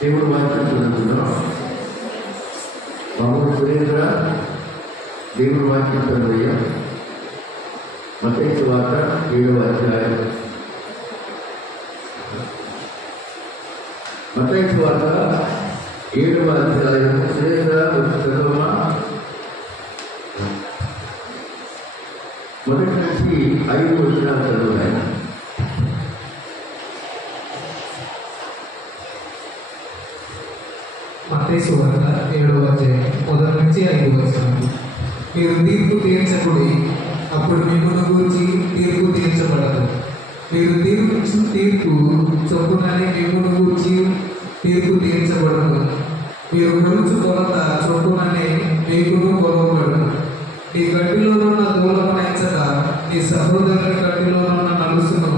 దేవుడు వాక్యం చదువుతున్నాం. బాబు సురేంద్ర దేవుడు వాక్యం చదువయ్యా. మత్తయి సువార్త 7వ అధ్యాయం. మత్తయి సువార్త 7వ అధ్యాయం. సురేంద్ర చదువమా. మొదటి నుంచి 5 వచనాలు చదువుతాయి. మత్తయి సువార్త 7వ అధ్యాయం మొదటి నుంచి 5 వచనాలు. మీరు తీర్పు తీర్చకుడి, అప్పుడు మిమ్మల్ని గురించి తీర్పు తీర్చబడదు. మీరు తీర్పు చొప్పునని మిమ్మల్ని గురించి తీర్పు తీర్చబడదు. మీరు కొలుచు కొలత చొప్పునని మీకును కొలవబడదు. నీ గడ్డిలోనున్న దూలమును ఎంచక నీ సహోదరుని గడ్డిలోనున్న నలుసును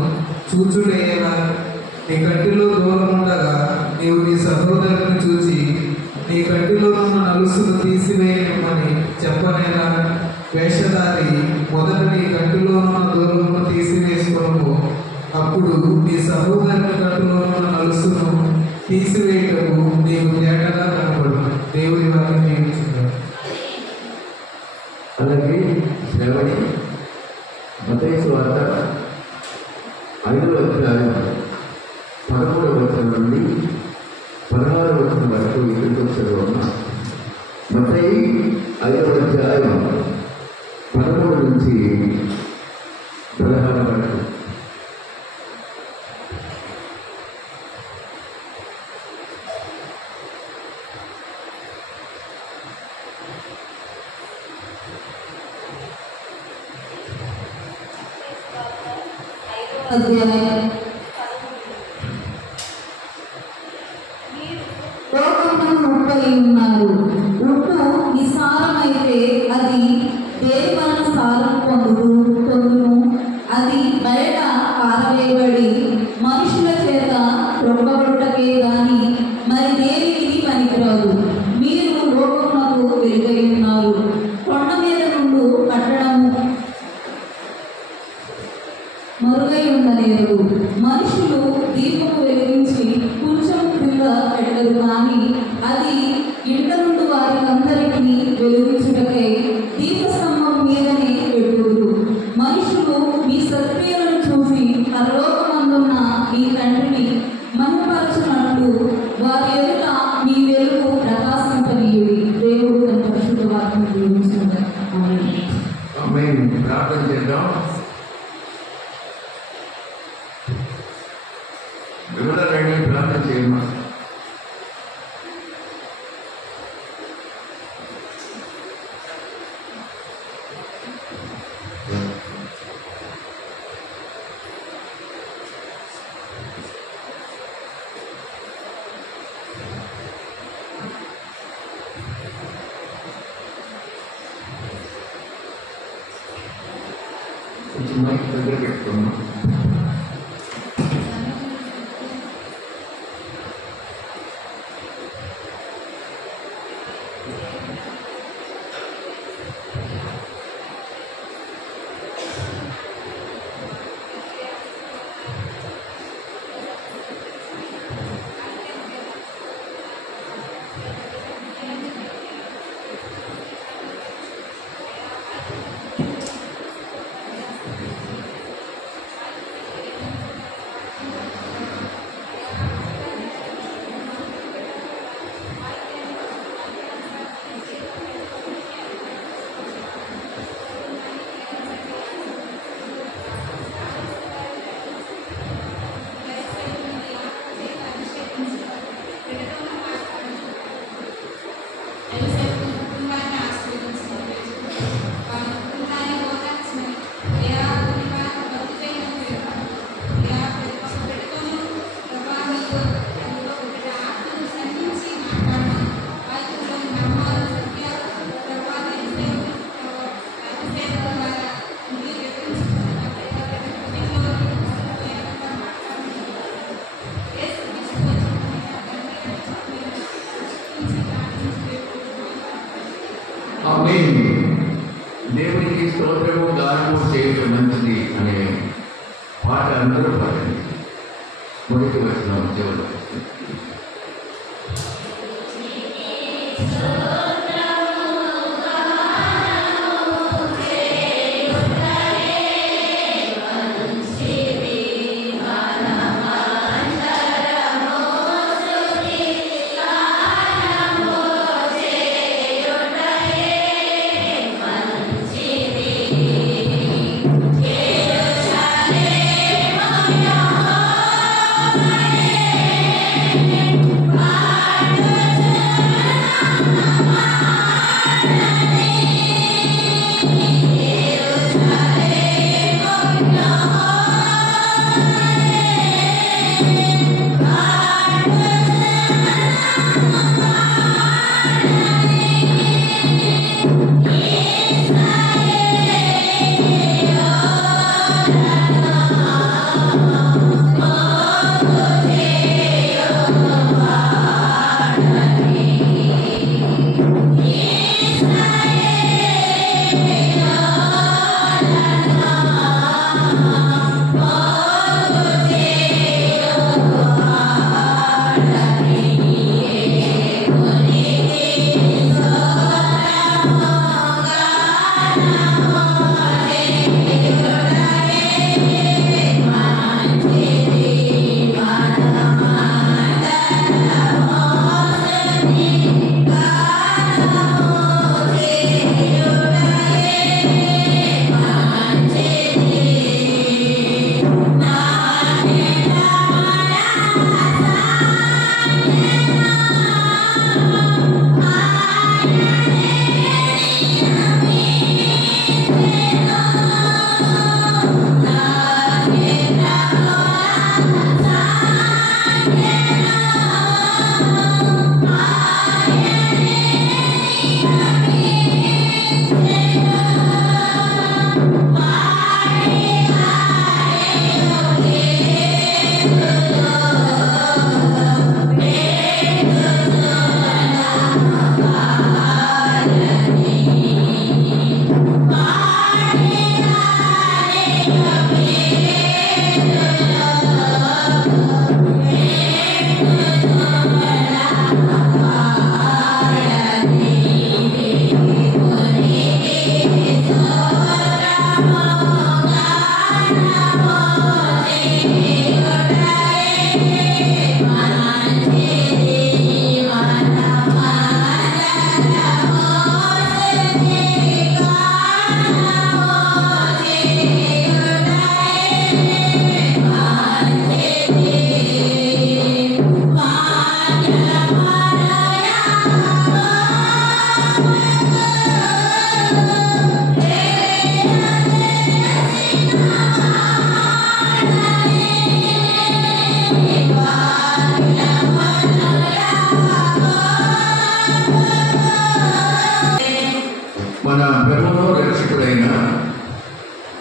చూచుడేలా. నీ గడ్డిలో దూలముండగా నీవు నీ సహోదరుని చూచి నీ గడ్డిలోనున్న నలుసును తీసివేయమని చెప్పనేలా. వేషధారి, మొదట నీ గడ్డిలోనున్న దూలమును తీసివేసుకోను, అప్పుడు నీ సహోదరుని గడ్డిలోనున్న నలుసును తీసివేయటకు నీకు తేటగా కనపడు. దేవుని వారిని నియమించుతారు. అలాగే శ్రవణి మత్తయి సువార్త 5వ అధ్యాయం 13వ వచనం నుండి 16వ వచనం వరకు ఇక్కడికి వచ్చారు. మత్తయి 5వ అధ్యాయం 13 నుంచి 16 వరకు. లోకమును ఉప్పై ఉన్నారు. ఉప్పు నిసారమైతే అది దేవన సారం పొందును. అది బయట పారవేయబడి మనుషుల చేత రొక్కబొట్టకే గాని మరి దేనికి పనికిరాదు. మీరు లోకమునకు వెలుగై ఉన్నారు. కొండ మీద నుండి కట్టడము మరుగై ఉండలేదు. మనుషులు దీపము వెలిగించి కొంచెం క్రింద పెట్టరు, కానీ అది ఇంట నుండి వారికందరికీ వెలిగించుటకై దీపస్తంభం మీదనే పెట్టుదురు. మనుషులు మీ సత్క్రియలను చూసి పరలోకమందున్న మీ తండ్రిని మహిమపరచునట్లు వారి ఎదుట మీ వెలుగు ప్రకాశింపనీయుడి. దేవుడు తన పరిశుద్ధ వాక్యం దీవించును. ఆమేన్. ప్రార్థన చేద్దాం. వివరాలన్నీ ప్రార్థన చేయమా. కొంచెం మైక్ దగ్గర పెట్టుకున్నాం. ఆమేన్. దేవునికి స్తోత్రము గానము చేయడం మంచిది అనే పాట అందరూ పాడండి. మొదటి వచనం చివరి.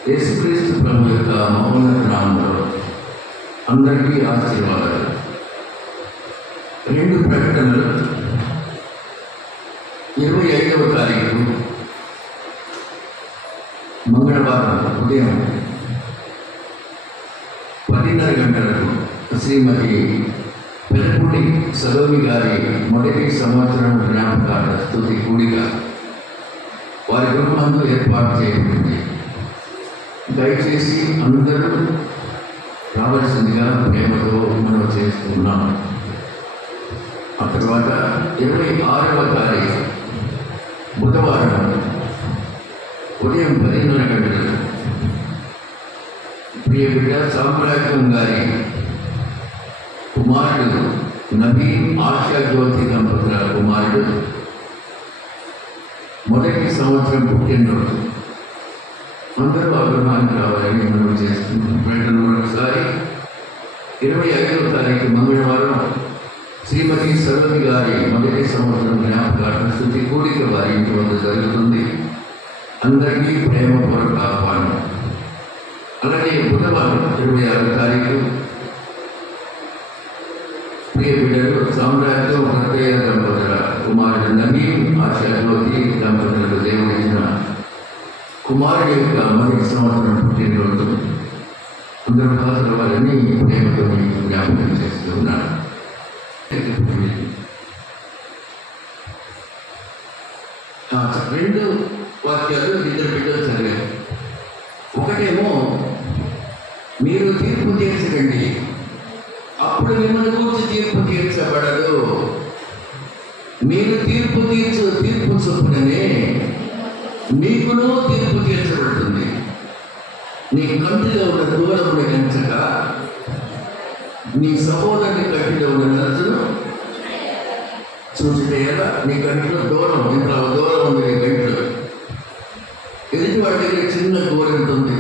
యేసుక్రీస్తు ప్రభు యొక్క మహోన్నత నామములో అందరికీ ఆశీర్వాదాలు. 2 ప్రకటనలు 25వ తారీఖు మంగళవారం ఉదయం 10:30 గంటలకు శ్రీమతి పెరపూడి సలోమి గారి మొదటి సంవత్సరం జ్ఞాపకాల స్తుతి కూడిక వారి గృహమందు ఏర్పాటు చేయబడింది. దయచేసి అందరూ రావాల్సిందిగా ప్రేమతో మనం చేస్తున్నాం. ఆ తర్వాత 26వ తారీఖు బుధవారం ఉదయం 10:30 గంటలకు ప్రియ బిడ్డ సామ్రాజ్యం గారి కుమారుడు నవీన్ ఆశా జ్యోతి దంపతుల కుమారుడు మొదటి సంవత్సరం పుట్టినరోజు. అందరూ ఆగ్రహానికి రావాలని మనం చేస్తున్నాం. వెంటనే మరొకసారి 25వ తారీఖు మంగళవారం శ్రీమతి సరోజి గారి మొదటి సంవత్సరం జ్ఞాపకార్థ స్తుతి కూడిక వారి ఇంటి వద్ద జరుగుతుంది. అందరికీ ప్రేమపూర్వక ఆహ్వానం. అలాగే బుధవారం 26వ తారీఖు ప్రియ బిడ్డలు సామ్రాజ్యం ప్రత్యేక దంపతుల కుమారుడు నవీన్ ఆశా జ్యోతి దంపతులకు దేవుడిచ్చిన కుమారుడి యొక్క మొదటి సంవత్సరం పుట్టినరోజు. అందరూ హాజరవ్వాలని ప్రేమతో జ్ఞాపకం చేస్తూ ఉన్నారు. రెండు వాక్యాలు ఇద్దరు బిడ్డలు చదివారు. ఒకటేమో మీరు తీర్పు తీర్చకండి, అప్పుడు మిమ్మల్ని కూర్చి తీర్పు తీర్చబడదు. మీరు తీర్పు చొప్పుననే నీకును తీర్పు తీర్చబడుతుంది. నీ కంటిలో ఉన్న దూరమును ఎంచక నీ సహోదరుని కంటిలో ఉన్న నలుసును చూసితే ఎలా? నీ కంటిలో దూరం, ఇంట్లో దూరం ఉంది. నీ కంటిలో ఎదుటి వాడి దగ్గర చిన్న దూరం ఉంటుంది.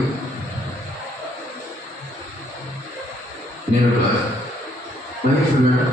నేను మహేష్ ఉన్నాడు,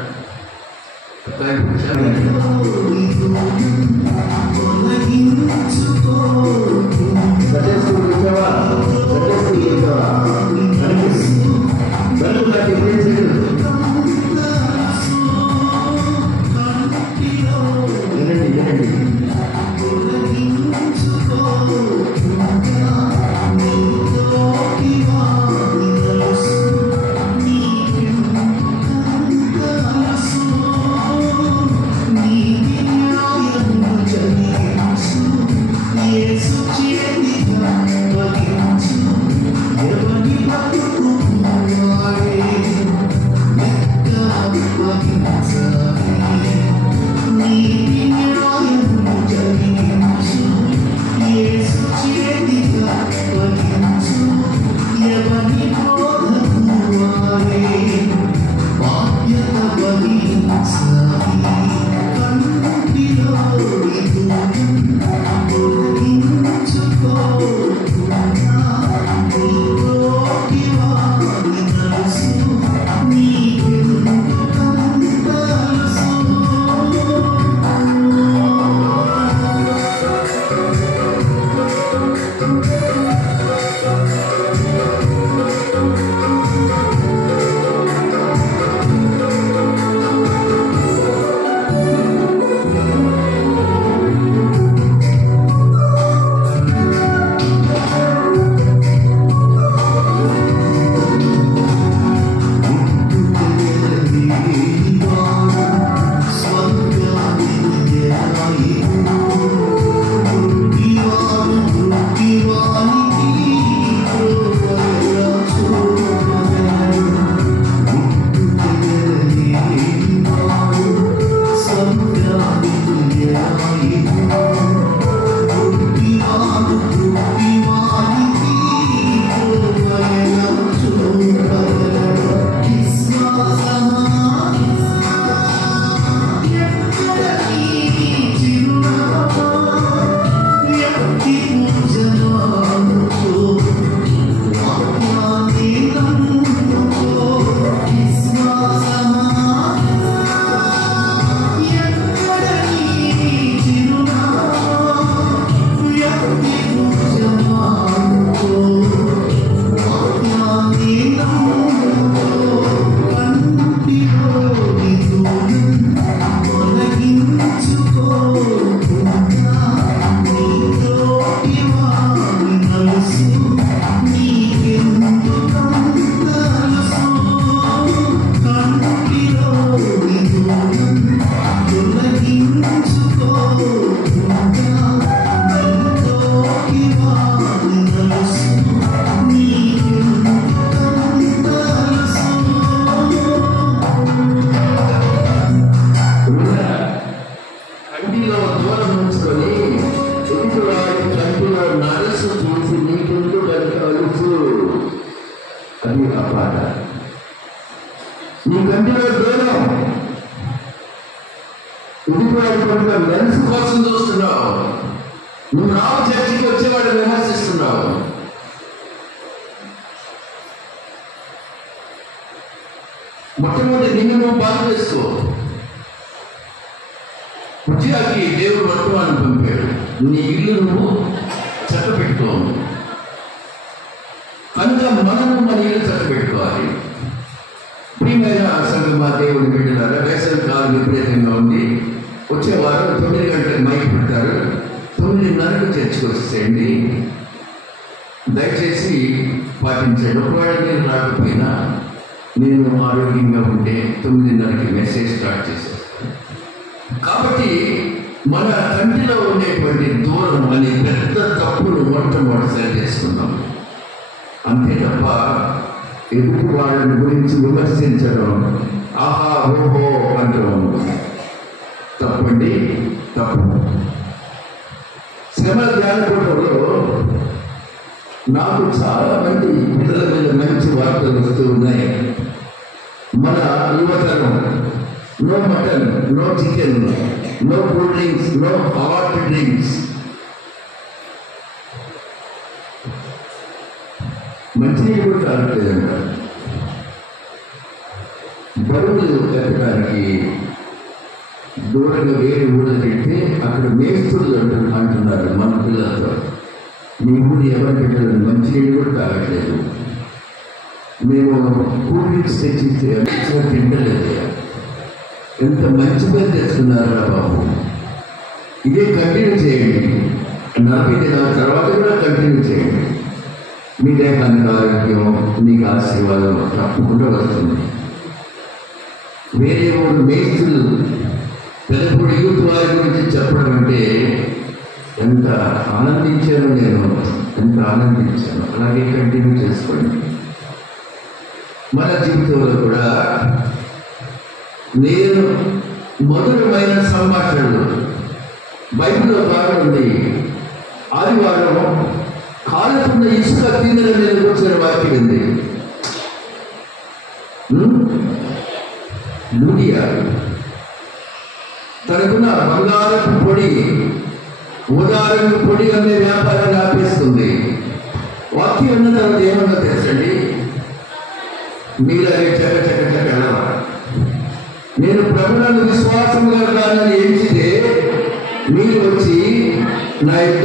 అది అపాట. నీ కంటిలో దూరం ఎదుటివాడి లెన్స్ కోసం చూస్తున్నావు. నువ్వు రావు చర్చికి వచ్చేవాడు విమర్శిస్తున్నావు. మొట్టమొదటి నిన్ను నువ్వు బాగు చేసుకో. ఉద్యోగి దేవుడు వర్తమానం పంపాడు, నీ ఇల్లు నువ్వు చక్క పెట్టుకోవు. కనుక మనము మన ఇల్లు చక్క పెట్టుకోవాలి. ప్రియమైన సంగమా దేవుడు బిడ్డలారా, వేసవి కాలం విపరీతంగా ఉంది. వచ్చేవారు 9 గంటలకు మైక్ పెడతారు, 9:30కు చర్చకు వచ్చేసేయండి. దయచేసి పాటించండి. ఒకవేళ నేను రాకపోయినా నేను ఆరోగ్యంగా ఉంటే 9:30కి మెసేజ్ స్టార్ట్ చేసేస్తాను. కాబట్టి మన కంటిలో ఉండేటువంటి దూరం అనే పెద్ద తప్పును మొట్టమొదటిసారి చేసుకున్నాం. అంతే తప్ప ఎదుటి వాళ్ళని గురించి విమర్శించడం, ఆహా ఓహో అంటాం తప్పండి, తప్పు. శ్రమ ధ్యానకూటంలో నాకు చాలా మంది పిల్లల మీద మంచి వార్తలు వస్తూ ఉన్నాయి. మన యువతరం no mutton, no chicken, no cool drinks, no hot drinks. మంచినీళ్ళు కూడా తాగట్లేదంట. బరువులు ఎక్కడానికి దూరంగా వేరే ఊళ్ళో పెడితే అక్కడ మేస్తులు అంటున్నారు మన పిల్లలతో, మీ ఊరు ఎవరు పెట్టలేదు, మంచినీళ్ళు కూడా తాగట్లేదు, మేము కూల్ డ్రింక్స్ తెచ్చిస్తే తింటలేదు. ఎంత మంచి పేరు తెచ్చుకున్నారా బాబు. ఇదే కంటిన్యూ చేయండి, 40 దినాల తర్వాత కూడా కంటిన్యూ చేయండి. మీ దేహానికి ఆరోగ్యం, మీకు ఆశీర్వాదం తప్పకుండా వస్తుంది. వేరే ఊరు మేస్తులు పెద్దప్పుడు యూత్ వారి గురించి చెప్పడం అంటే ఎంత ఆనందించాను నేను, ఎంత ఆనందించాను. అలాగే కంటిన్యూ చేసుకోండి. మన జీవితంలో కూడా నేను మధురమైన సంభాషణలు బైబిల్లో భాగం ఉంది. ఆదివారం కాలుతున్న ఇసుక తీగల మీద కూర్చొని వాక్యం ఉంది. లూడియా తనకున్న బంగారపు పొడి, ఉదారంగు పొడి అనే వ్యాపారాన్ని ఆపేస్తుంది. వాక్యం ఉన్న తర్వాత ఏమన్నా తెలుసండి, మీరు అదే చక్క నేను ప్రభువును విశ్వాసంగా కాదని ఎంచితే మీరు వచ్చి నా యొక్క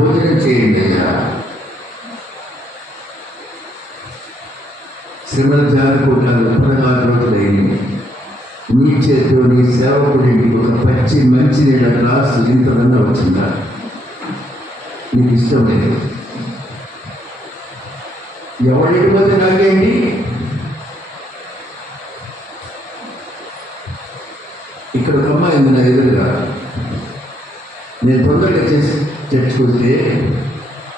భోజనం చేయండి అయ్యా. శ్రీమల జానకూటాలు 16 రోజులైంది. నీ చేతిలో నీ సేవకుడికి ఒక పచ్చి మంచినీళ్ళ గ్లాసు ఇంతకన్నా వచ్చిందా? నీకు ఇష్టం లేదు. ఎవరికి పోతే నాకేంటి? ఇక్కడ ఒక అమ్మాయి ఉంది నా ఎదురుగా. నేను తొందరగా చేసి తెచ్చుకుంటే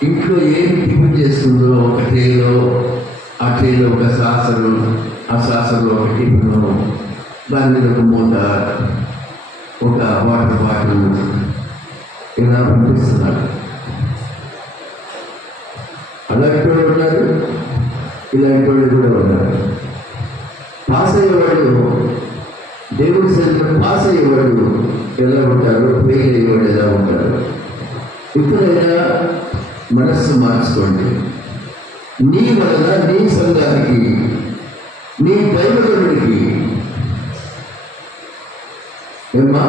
ఇంట్లో ఏమి టిఫిన్ చేసుకుందో ఒక ట్రేలో, ఆ ట్రేలో ఒక సాసరు, ఆ సాసరులో ఒక టిఫిన్, దాని మీద ఒక మూట, ఒక వాటర్ బాటిల్ ఇలా పంపిస్తున్నారు. అలాంటి వాళ్ళు ఉన్నారు, ఇలాంటి వాళ్ళు కూడా ఉన్నారు. పాస్ అయ్యేవాళ్ళు, దేవుడి సన్నిధిలో పాస్ అయ్యేవాళ్ళు ఎలా ఉంటారు, ఫెయిల్ అయ్యేవాళ్ళు ఎలా ఉంటారు. ఇప్పుడైనా మనస్సు మార్చుకోండి. నీ వలన నీ సంఘానికి, నీ దైవజనుడికి ఏమ్మా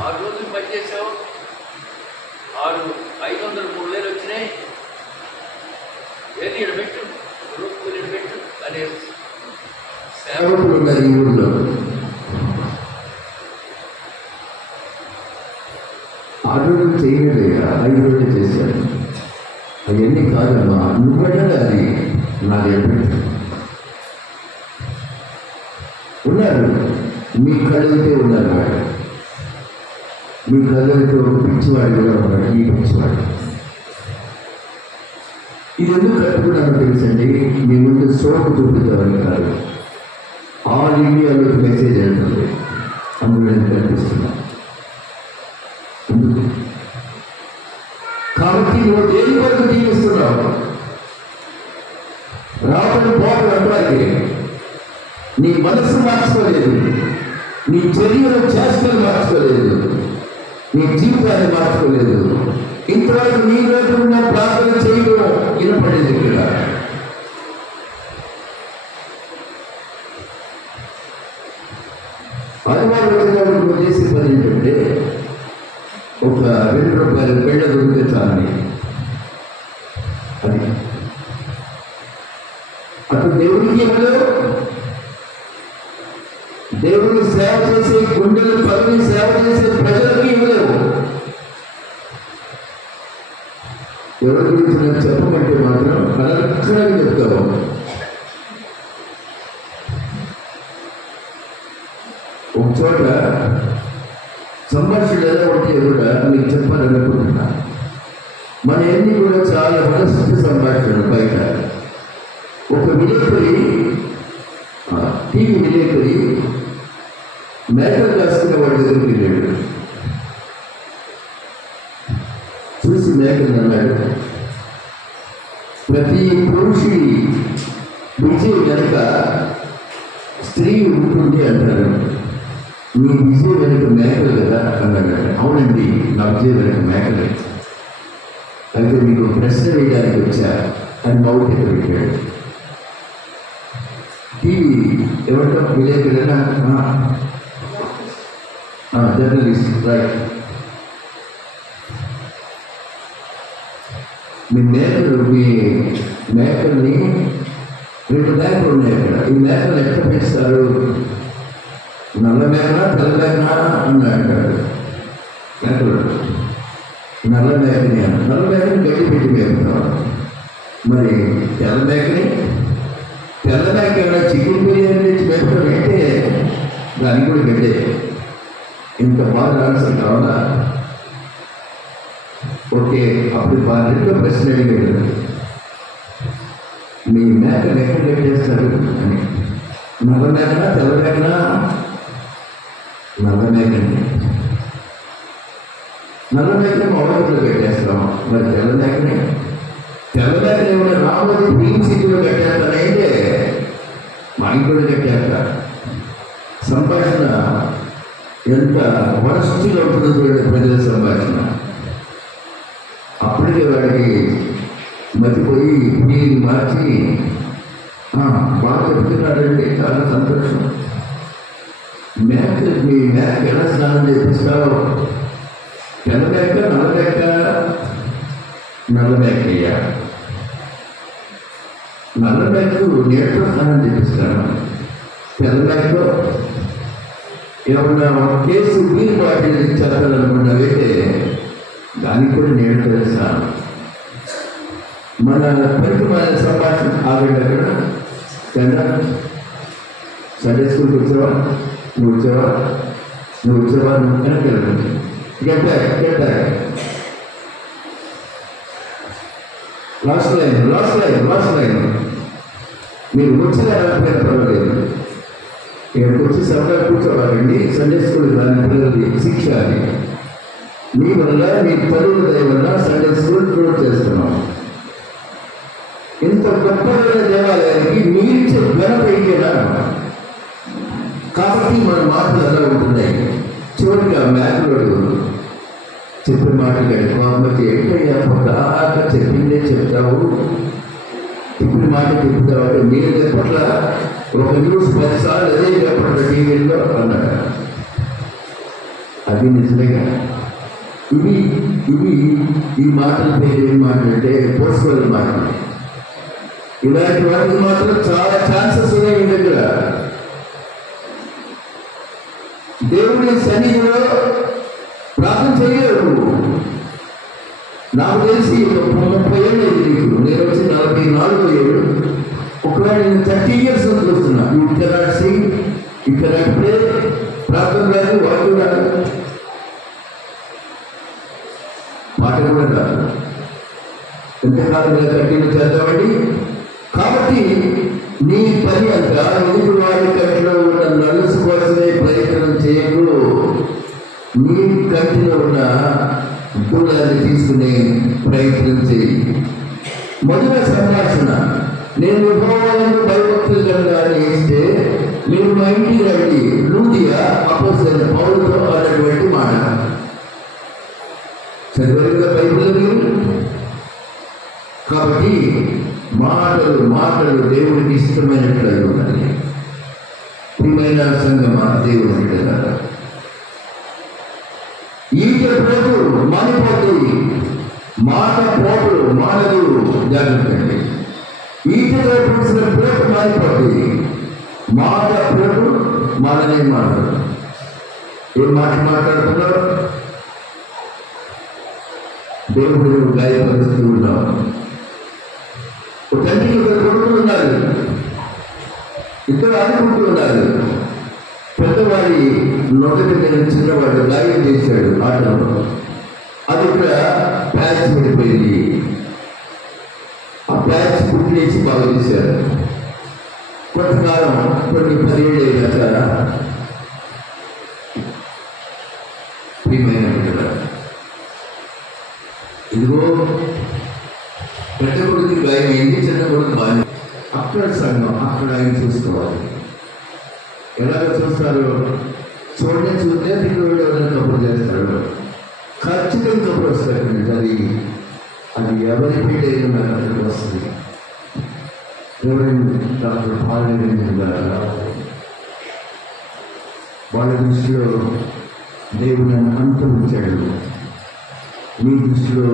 6 రోజులు పనిచేసావు, 503,000 వచ్చినాయి, ఏది ఇడబెట్టు, రూపులు ఇడబెట్టు అనే సేవకులు ఉన్నారు ఈ ఊళ్ళో. 6 రోజులు చేయలేదయ్యా, 5 రోజులు చేశాడు. అవన్నీ కాదమ్మా, నువ్వెళ్ళగా అది నాది ఎడబెట్టు. ఉన్నారు, మీ కళ్ళైతే ఉన్నారు వాడు, మీ కళ్ళైతే ఒక పిచ్చివాడు కూడా ఉన్నాడు, ఈ పిచ్చివాడు. ఇది ఎందుకు కట్టుకున్నాను తెలుసండి, మీ ముందు సోపు చూపిద్దామని కాదు. ఆల్ ఇండియాలోకి మెసేజ్ వెళ్తుంది, అందులో నేను కనిపిస్తున్నా. కాబట్టి నువ్వు దేని వరకు జీవిస్తున్నావు? రావడం పోవడం అంటానికి నీ మనసు మార్చుకోలేదు, నీ చర్యలు చేష్టలు మార్చుకోలేదు, నీ జీవితాన్ని మార్చుకోలేదు. ఇంతవరకు నీ రోజు ఉన్న ప్రార్థన చేయడం వినపడేది. ఇక్కడ ఆదివారం నువ్వు చేసే పని ఏంటంటే ఒక 2 రూపాయలు పెళ్ళ దొరికితే చాలని, అది అటు దేవుడికి ఇవ్వలేవు, దేవుడిని సేవ చేసే గుండెలు పగిలి సేవ చేసే ప్రజలకి ఇవ్వలేవు. ఎవరి గురించి నాకు చెప్పమంటే మాత్రం అనక్షరాన్ని చెప్తావు. ఒక చోట సంభాషణ ఎలా ఉంటే కూడా మీకు చెప్పాలనుకుంటున్నా. మన ఎన్ని కూడా చాలా మనస్సు సంభాషణలు బయట. ఒక విలేకరి, టీవీ విలేకరి మేకలు కాసుకునే వాడి దగ్గరికి వెళ్ళాడు. చూసి మేకలు అన్నాడు, ప్రతి పురుషుడి విజయం వెనుక స్త్రీ ఉంటుంది అంటారు, మీ విజయం వెనుక మేకలు కదా అన్నాడు. అవునండి, నా విజయం వెనుక మేకలే. అయితే మీకు ప్రశ్న వేయడానికి వచ్చా అని మౌట్ పెట్టాడు. టీవీ ఎవరితో విలేకరైనా జర్నలిస్ట్, రైట్. మీ మేకల్ని 2 మేకలు ఉన్నాయి అక్కడ. ఈ మేకలు ఎట్లా పెంచుతారు? నల్ల మేకనా తెల్ల మేకనా అని అంటాడు. మేకలు నల్ల మేకని గడ్డి పెట్టి మేపుతాం. మరి తెల్ల మేక చికెన్ బిర్యానీ నుంచి మేపడం అంటే దానికి కూడా గడ్డే. ఇంత బాగా ఆన్సర్ కావాలా? ఓకే, అప్పుడు 2 ప్రశ్న అడిగాడు, మీ మేకలు ఎక్కడ కట్టేస్తారు అని. నల్ల మేకనా తెల్ల మేకనా? నల్ల మేకండి. నల్ల మేకని మొదట్లో కట్టేస్తాం. మరి తెల్ల మేకని ఏమైనా రాబోయే గ్రీన్ సిటీలో కట్టేస్తానంటే మా ఇంట్లో కట్టేస్తా. సంభాషణ ఎంత వరస్టుగా ఉంటుందో చూడండి ప్రజల సంభాషణ. అప్పటికే వాడికి మతిపోయి నీరు మార్చి బాగా చెప్తున్నాడండి, చాలా సంతోషం. మీ మేక ఎలా స్నానం చేపిస్తావు? తెల్ల మేక నల్ల మేకయ్యా. నల్ల మేకకు నీటితో స్నానం చేపిస్తాను. తెల్ల మేకతో ఏమన్నా కేసు నీరు బాటిల్ చేస్తాననుకున్నావైతే దానికి కూడా నీటితో స్నానం. మన పనికి మన సంభాషణ ఆగండి. అక్కడ సండే స్కూల్కి వచ్చావా? నువ్వు వచ్చావా? నువ్వు వెనక్కి వెళ్ళండి. Get lost line. మీరు వచ్చిన పర్వాలేదు. ఇక్కడికి వచ్చి సరదా కూర్చోవాలండి. సండే స్కూల్ దాని పిల్లలది శిక్ష అని. మీ వల్ల మీ తల్లుల దయ వల్ల సండే స్కూల్ క్లోజ్ చేస్తున్నాం. ఇంత గొప్పమైన దేవాలయానికి మీరిచ్చే ఘనపైకేనా? కాబట్టి మన మాటలు ఎలా ఉంటున్నాయి? చివరిగా మేకలోడు చెప్పే మాటలు గడిపామకి ఏంటయ్యా పొద్దాక చెప్పిందే చెప్తావు, ఇప్పుడు మాట చెప్తావు అంటే మీరు చెప్పట్ల ఒక న్యూస్ 10 సార్లు అదే చెప్పట్ల టీవీలో అన్నాడు. అది నిజమేగా. ఇవి ఈ మాటల పేరు ఏం మాటలంటే పోస్టుల మాటలు. ఇలాంటి వాటికి మాత్రం చాలా ఛాన్సెస్ ఉన్నాయి మీ దగ్గర. దేవుడి సన్నిధిలో ప్రార్థన చేయలేవు. నాకు తెలిసి 30 ఏళ్ళు నీకు, నేను వచ్చి 44 ఏళ్ళు. ఒకవేళ నేను 30 years నుంచి వస్తున్నా. You cannot sing, you cannot pray. ప్రార్థన కాదు, వాక్యం కాదు, మాట కూడా కాదు. ఎంతకాలం ఇలా కంటిన్యూ చేద్దామండి. కాబట్టి నీ పని అంతా ఎదుటి వాడి కంటిలో ఉన్న నలుసు కోసమే ప్రయత్నం చేయకు. నీ కంటిలో ఉన్న దూరాన్ని తీసుకునే ప్రయత్నం చేయి. మొదటి సంభాషణ, నేను యెహోవాను భయభక్తులుగా ఇస్తే మీరు మా ఇంటికి రండి. లూదియా అపోస్తలుడైన పౌలుతో అన్నటువంటి మాట చదివారుగా బైబిల్లో. కాబట్టి మాటలు దేవుడికి ఇష్టమైనట్లు ఉండాలి. ప్రియమైన సంగమా, దేవుడు అంటారా, ఈట పోటు మానిపోతుంది, మాట పోటు మానదు. జాగ్రత్త అండి. ఈటలో పుట్టిన పోటు మానిపోతుంది, మాట పోటు మాననే మానదు. ఏం మాట్లాడుతున్నారు? దేవుడు గాయపరుస్తూ ఉన్నావు. తండ్రికి 2 కొడుకులు ఉన్నారు. 2 అనుకుంటూ ఉన్నారు. పెద్దవాడి నొదటి మీద చిన్నవాడు గాయం చేశాడు ఆటలో. అది ఇక్కడ ప్యాచ్ పడిపోయింది. ఆ ప్యాచ్ కుట్లేసి బాగా చేశారు. కొంతకాలం కొన్ని 10 ఏళ్ళు అయినాక ప్రియమైన ఇదిగో పెద్ద కొడుకు గాయమైంది, చిన్న కొడుకు బాగా. అక్కడ సంఘం అక్కడ ఆయన చూసుకోవాలి. ఎలాగ చూస్తారు? చూస్తే పిల్లలు ఎవరైనా కబురు చేస్తాడు, ఖచ్చితంగా కబురు వస్తాడు. అది ఎవరి పేరు నాకు అక్కడికి వస్తుంది. ఎవరైనా డాక్టర్ పాలన వాళ్ళ దృష్టిలో దేవుడు నన్ను అంత ఉంచాడు, మీ దృష్టిలో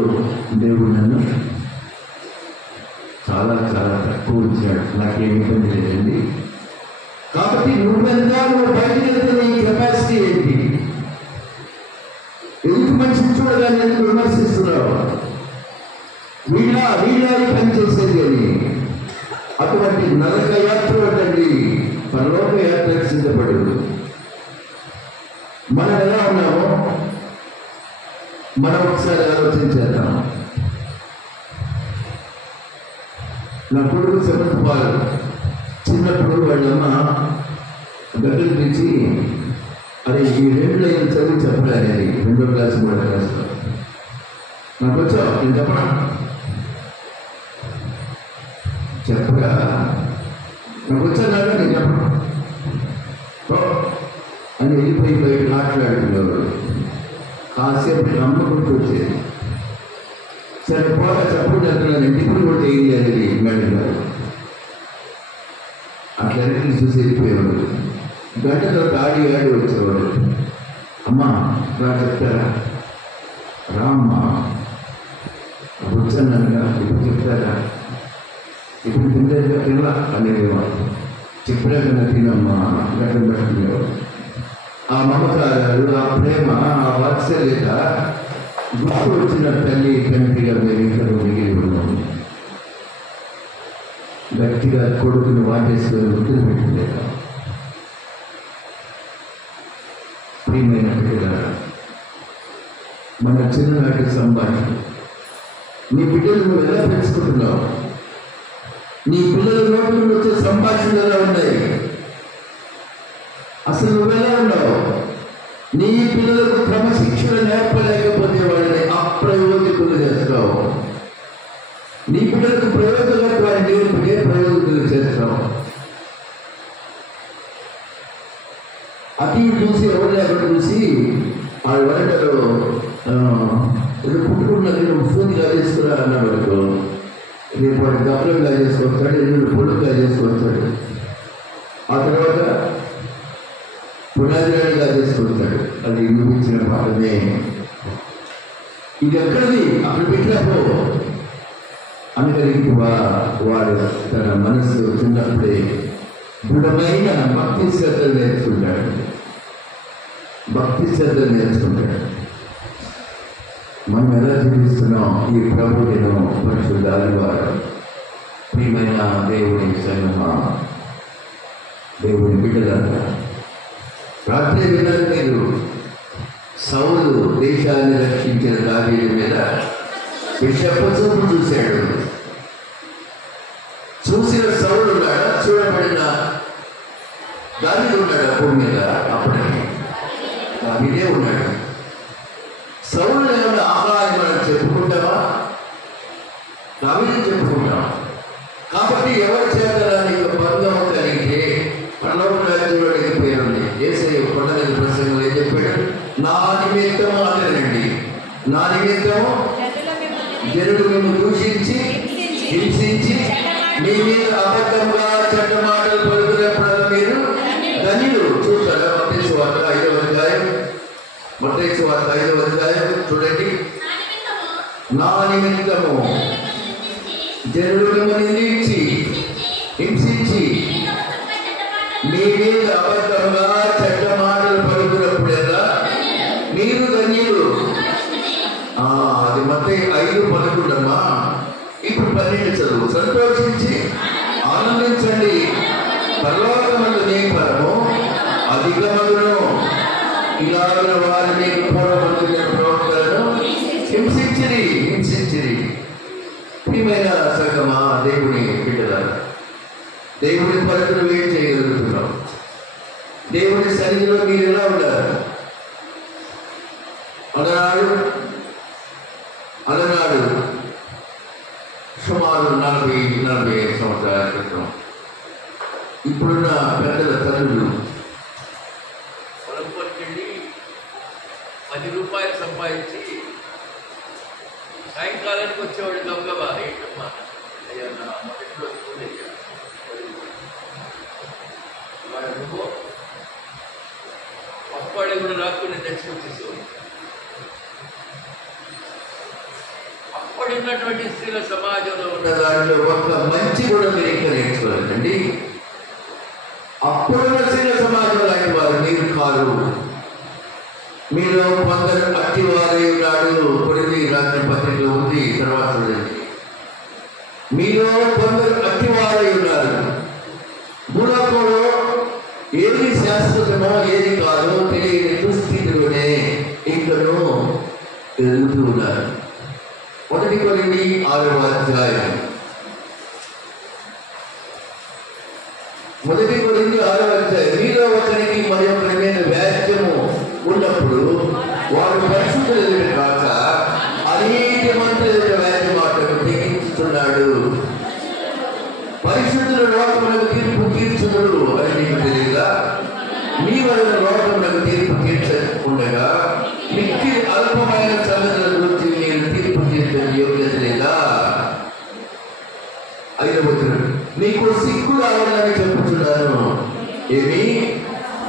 దేవుడు నన్ను చాలా చాలా తక్కువ ఉంచాడు. నాకేమి ఇబ్బంది లేదండి. కాబట్టి నువ్వెంత నువ్వు బయటకు వెళ్తున్న ఈ కెపాసిటీ ఏంటి? ఎందుకు మనిషిని చూడగానే ఎందుకు విమర్శిస్తున్నావు? వీళ్ళ పని చేసేది అని. అటువంటి నరక యాత్ర అండి పరలోక యాత్రకు సిద్ధపడు. మనం ఎలా ఉన్నామో మనం ఒకసారి ఆలోచించేద్దాం. నా కొడుకు 7th పాల్ చిన్నప్పుడు వాళ్ళమ్మ దగ్గరికి తెచ్చి, అరే ఈ 2 లైన్లు చదివి చెప్పలే అనేది 2వ క్లాస్ 3వ క్లాస్లో. నాకు వచ్చావు, నేను చెప్పనా? చెప్పగా నాకు వచ్చాను, నేను చెప్పను అని వెళ్ళిపోయి బయట మాట్లాడుతున్నారు. కాసేపు నమ్మకుంటూ వచ్చేది. సరే పోగా చెప్పకుండా వెళ్తున్నాను, ఇంటికి కూడా ఏం లేదు మేడం గారు. అట్లా వెనక్కి చూసి వెళ్ళిపోయేవాడు. గంటతో ఆడి వచ్చేవాడు. అమ్మా రా చెప్తారా? రామ్మా వచ్చానన్నా, ఇప్పుడు చెప్తారా? ఇప్పుడు తింటే తినలా అనేవాడు. చెప్పినాకన్నా తినమ్మా గడ్డం పెట్టుకునేవాడు. ఆ మమకారాలు, ఆ ప్రేమ, ఆ వాత్సల్యత గుర్తు వచ్చిన తల్లి తండ్రిగా మేము ఇక్కడ మిగిలి ఉన్నాము. గట్టిగా కొడుకుని వాటేసుకొని వృత్తులు పెట్టలేక. ప్రియమైన బిడ్డలారా, మన చిన్ననాటి సంభాషణ, నీ బిడ్డలు నువ్వు ఎలా పెంచుకుంటున్నావు? నీ పిల్లల నోటి నుండి వచ్చే సంభాషణలు ఎలా ఉన్నాయి? అసలు నువ్వెలా ఉన్నావు? నీ పిల్లలకు క్రమశిక్షణ నేర్పలేకపోతే వాళ్ళని అప్రయోజకులు చేస్తావు. నీ పిల్లలకు ప్రయోజకత్వాన్ని నేర్పితే ప్రయోజకులు చేస్తావు. అతి చూసి ఎవరు లేకుండా చూసి ఆ వంటలో ఏదో పుట్టుకున్నది నువ్వు ఫోన్గా చేసుకురా అన్నాడు వరకు, రేపు వాడు గప్పలుగా చేసుకొస్తాడు, ఎల్లుడు పొడుగుగా చేసుకొస్తాడు, ఆ తర్వాత పునాదిరాడిగా చేసుకొస్తాడు. అది నువ్వు ఇచ్చిన పాఠమే. ఇది ఎక్కడిది? అక్కడ పెట్టినప్పుడు అందరికి వాడు తన మనసు చిన్నప్పుడే దృఢమైన భక్తి శ్రద్ధలు నేర్చుకుంటాడు. భక్తి శ్రద్ధలు నేర్చుకుంటాడు. మనం ఎలా జీవిస్తున్నాం ఈ ప్రభు దినం, పరిశుద్ధ ఆదివారం? ప్రియమైన దేవుని సంగమా, దేవుని బిడ్డలంతా, రాత్రి విన్నారు మీరు, సౌలు దేశాన్ని రక్షించిన దావీదు మీద విషపచూపు చూశాడు. చూసిన సౌలు ఉన్నాడా? చూడబడిన దావీదు ఉన్నాడు భూమి మీద. అప్పటికి దావీదే ఉన్నాడు. సౌలు ఏమన్నా ఆహారం మనం చెప్పుకుంటామా? దావీదు చెప్పుకుంటాం. కాబట్టి ఎవరి చేతడానికి బంధం కలిగితే పరలోక రాజ్యంలో వెళ్ళిపోయాడు. యేసయ్య కొండల ప్రసంగంలో ఏం చెప్పాడు? నా నిమిత్తము అనండి, నా నిమిత్తము జనులు మేము దూషించి హింసించి మీ మీద అబద్ధంగా చెడ్డ మాటలు పలుకున్నప్పుడు మీరు ధన్యులు. చూస్తారా? మత్తయి సువార్త 5వ అధ్యాయం, మత్తయి సువార్త 5వ అధ్యాయం చూడండి. నా నిమిత్తము జనులు మిమ్మల్ని నిందించి హింసించి మీ మీద అబద్ధంగా చెడ్డ మాటలు పలుకున్నప్పుడేలా మీరు ధన్యులు. అది మత్తయి 5:11. ఇప్పుడు 12 చదువు. సంతోషించి ఆనందించండి, పరలోకమందు మీ ఫలము అధికమగును, ఇలాగ వారి నీకు పూర్వమంత్రి ప్రవక్తలను హింసించిరి. ప్రియమైన సంగమా, దేవుని బిడ్డలారా, దేవుని పనులు ఏం చేయగలుగుతున్నాం? దేవుని సన్నిధిలో మీరు ఎలా ఉన్నారు? అలనాడు సుమారు 40-45 సంవత్సరాల క్రితం ఇప్పుడున్న పెద్దల తల్లులు పొలం పట్టుకెళ్ళి 10 రూపాయలు సంపాదించి సాయంకాలానికి వచ్చేవాడు గబగబా. ఏంటమ్మా అయ్యా, నా మొదట్లో స్కూలయ్యా నువ్వు అప్పాడే కూడా రాక్కుని తెచ్చుకొచ్చేసేవాడు. అప్పుడున్నటువంటి స్త్రీల సమాజంలో ఉన్న దాంట్లో ఒక మంచి కూడా మీరు ఇంకా నేర్చుకోవాలండి. అప్పుడున్న స్త్రీల సమాజం లాంటి వారు మీరు కాదు. మీరు కొందరు అట్టి వారి నాడు కొన్ని రాత్రి పత్రికలో ఉంది, తర్వాత చూడండి. మీలో కొందరు అట్టి వారై ఉన్నారు. భూలోకంలో ఏది శాశ్వతమో ఏది కాదో తెలియని దుస్థితిలోనే ఇంకనూ ఎదుగుతూ ఉన్నారు. 1 కొరింథీ 6వ అధ్యాయం. 1 కొరింథీ 6వ అధ్యాయం. మీలో ఒకరికి మరి ఒకరి మీద వ్యాజ్యము ఉన్నప్పుడు వాడు పరిశుద్ధుల ఎదుట కాక అనేక మంది ఎదుట వ్యాజ్య మాటకు తెగించుతున్నాడు. పరిశుద్ధుల లోకములకు తీర్పు తీర్చుదుడు అని నీకు తెలియదా? మీ వలన లోకములకు తీర్పు తీర్చకుండగా మిక్కిలి అల్పమైన సంగతుల గురించి మీరు తీర్పు తీర్చని యోగ్యత లేదా? 5వ వచనం. మీకు సిగ్గు రావాలని చెప్పుతున్నాను. ఏమి?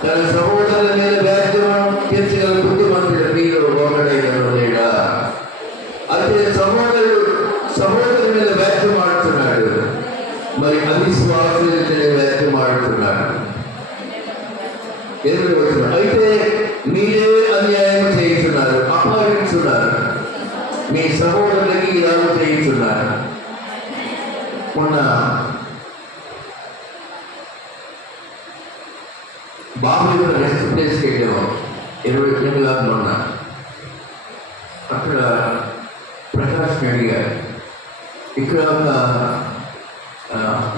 తన సహోదరుల మీద వ్యాజ్యం తీర్చగల బుద్ధిమంతుడు మీరు ఒకడైనను లేడా? అయితే సహోదరుల మీద వ్యాజ్యం ఆడుతున్నాడు, మరి అవిశ్వాసుల వ్యాజ్యం ఆడుతున్నాడు. 8వ వచనం. అయితే మీరే అన్యాయం చేయించున్నారు, అపహరించున్నారు, మీ సహోదరులకి ఇలాగ చేయించున్నారు. మొన్న బాబు రెస్ట్ ప్లేస్కి వెళ్ళాము 22 మొన్న. అక్కడ ప్రకాష్ అడిగారు, ఇక్కడ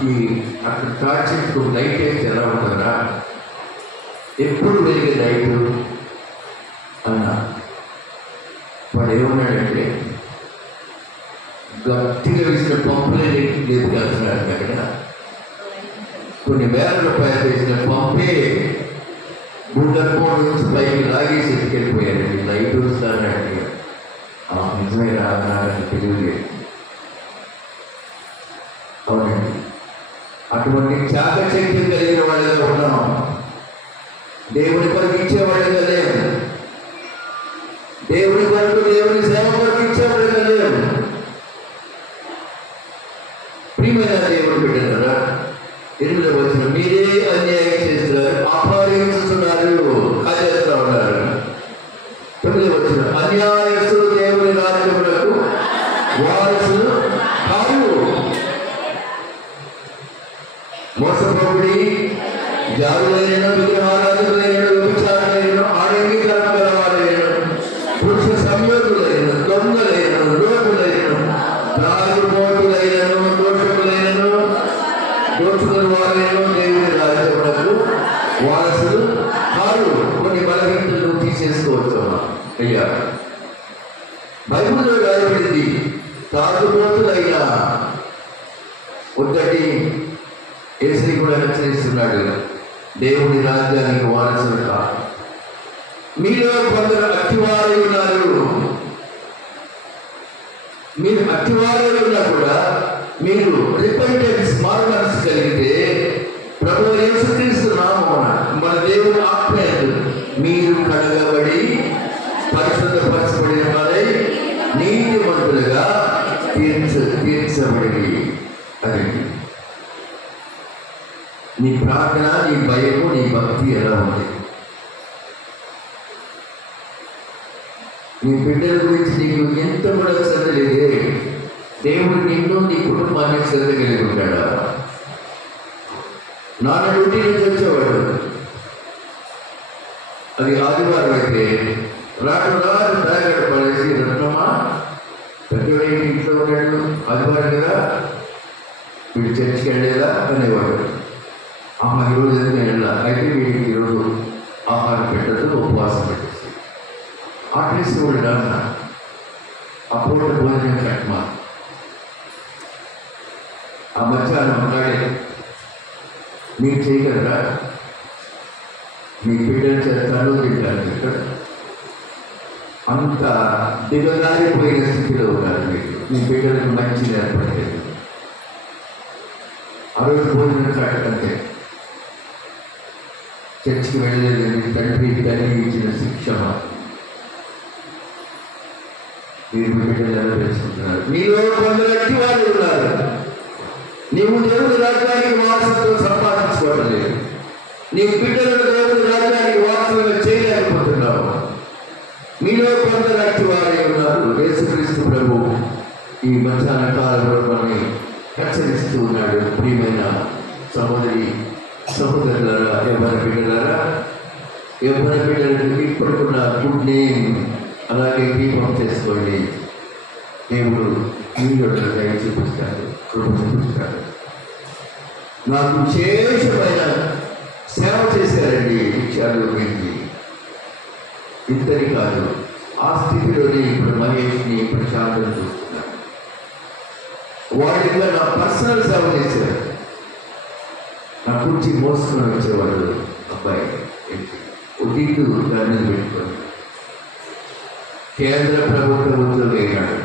ఈ అక్కడ టార్చెట్కు లైట్ వేస్తే ఎలా ఉంటుందా? ఎప్పుడు వెలిగే లైటు అన్నా. వాడు ఏమన్నాడంటే, గట్టిగా వేసిన పంపులే లేదు కలుస్తున్నాడు. అక్కడ కొన్ని వేల రూపాయలు వేసిన పంపే గుండెపోటు నుంచి పైకి లాగేసి ఎత్తుకెళ్ళిపోయాడు. లైట్ వస్తానంటే నిజమే రాదని తెలియలేదు. అవునండి, అటువంటి చాకచక్యం కలిగిన వాళ్ళగా ఉన్నాం. దేవుని కొరకు ఇచ్చేవాళ్ళగా లేవు. దేవుని కొరకు దేవుని సేవ కొరకు ఇచ్చేవాళ్ళగా లేవు. ప్రియమైన దేవుని బిడ్డలారా, 8వ వచనం. మీరే అన్యాయం చేస్తున్నారు, అపహరించుతున్నారు, కాజేస్తూ ఉన్నారు. 9వ వచనం. అన్యాయస్తులు దేవుని రాజ్యములకు వారసులు కాదు. మోసపోబడి జారులైన విగ్రహారాధకులైన వ్యభిచారులైన ఆడంగీకరణ గలవారైన పురుష సంయోగులైన దొంగలైన లోకులైన త్రాగుబోతులైనను దోషకులైనను దోచుకుని వారైన దేవుని రాజ్యములకు వారసులు కాదు. కొన్ని బలహీనతలను తీసేసుకోవచ్చు అయ్యా. బైబిల్లో రాయబడింది, త్రాగుబోతులైన ఒక్కటి ఏసీ కూడా హెచ్చరిస్తున్నాడు, దేవుని రాజ్యానికి వారసులు కాదు. మీలో కొందరు అట్టివారై ఉన్నారు. మీరు అట్టివారై ఉన్నా కూడా మీరు రిపెంటెన్స్, మారుమనసు కలిగితే ప్రభువు యేసుక్రీస్తు నామమున మన దేవుని ఆజ్ఞలు మీరు కడగబడి పరిశుద్ధపరచబడిన వారై నీతిమంతులుగా తీర్చబడి. అది నీ ప్రార్థన, నీ భయము, నీ భక్తి ఎలా ఉంది? నీ బిడ్డల గురించి నీకు ఎంత కూడా శ్రద్ధ లేదే? దేవుడు నిన్ను, నీ కుటుంబాన్ని శ్రద్ధ కలిగి ఉంటాడా? నాన్న డ్యూటీ నుంచి వచ్చేవాడు, అది ఆదివారం అయితే రాత్రి తరగడ పడేసి రత్నమా పెద్దవాడి ఇంట్లో ఉన్నాడు, ఆదివారం కదా వీడు చర్చికి వెళ్ళేదా అనేవాడు. అమ్మ ఈరోజు ఎందుకు వెళ్ళా, అయితే వీడికి ఈరోజు ఆహారం పెట్టదు, ఉపవాసం పెట్టేసి అట్లీస్ట్ వాడు రాన్న ఆ పూట భోజనం కట్మా ఆ మధ్యాహ్నం ఉన్నాడే మీరు చేయగలరా? మీ బిడ్డలు చేస్తాను తింటాను ఇక్కడ అంత దిగజారిపోయిన స్థితిలో ఉన్నారు మీరు. మీ బిడ్డలకు మంచి ఏర్పడలేదు. ఆ రోజు భోజనం కట్టంటే చర్చికి వెళ్ళలేదని తండ్రి తల్లి ఇచ్చిన శిక్ష మీరు మీ బిడ్డలు ఎలా తెలుసుకుంటున్నారు? మీలో కొందరు అట్టి వాళ్ళు ఉన్నారు. నీవు దేవుడి రాజ్యానికి వారసత్వం సంపాదించుకోవడం లేదు. నీ బిడ్డలను దేవుడి రాజ్యానికి వారసులుగా చేయలేకపోతున్నావు. మీలో కొందరు అట్టి వారే ఉన్నారు. యేసుక్రీస్తు ప్రభు ఈ మధ్యాహ్న కాలంలో మనల్ని హెచ్చరిస్తూ ఉన్నాడు. ప్రియమైన సహోదరి సహోదరులారా, ఎవరి బిడ్డలారా, ఎవరి బిడ్డలకు ఇప్పటికున్న గుడ్ నేమ్ అలాగే దీపం చేసుకోండి. దేవుడు మీరు దయ చూపిస్తాడు, కృప చూపిస్తాడు. నాకు విశేషమైన సేవ చేశారండి విషయాలు గురించి. ఇద్దరి కాదు, ఆ స్థితిలోనే ఇప్పుడు మహేష్ని ప్రశాంతం చూస్తున్నాను. వాళ్ళ నా పర్సనల్ సేవ చేశారు. నా కుర్చీ మోసుకొని వచ్చేవాళ్ళు అబ్బాయి ఉదీతు దాన్ని పెట్టుకొని కేంద్ర ప్రభుత్వ ఉద్యోగం అయినాడు.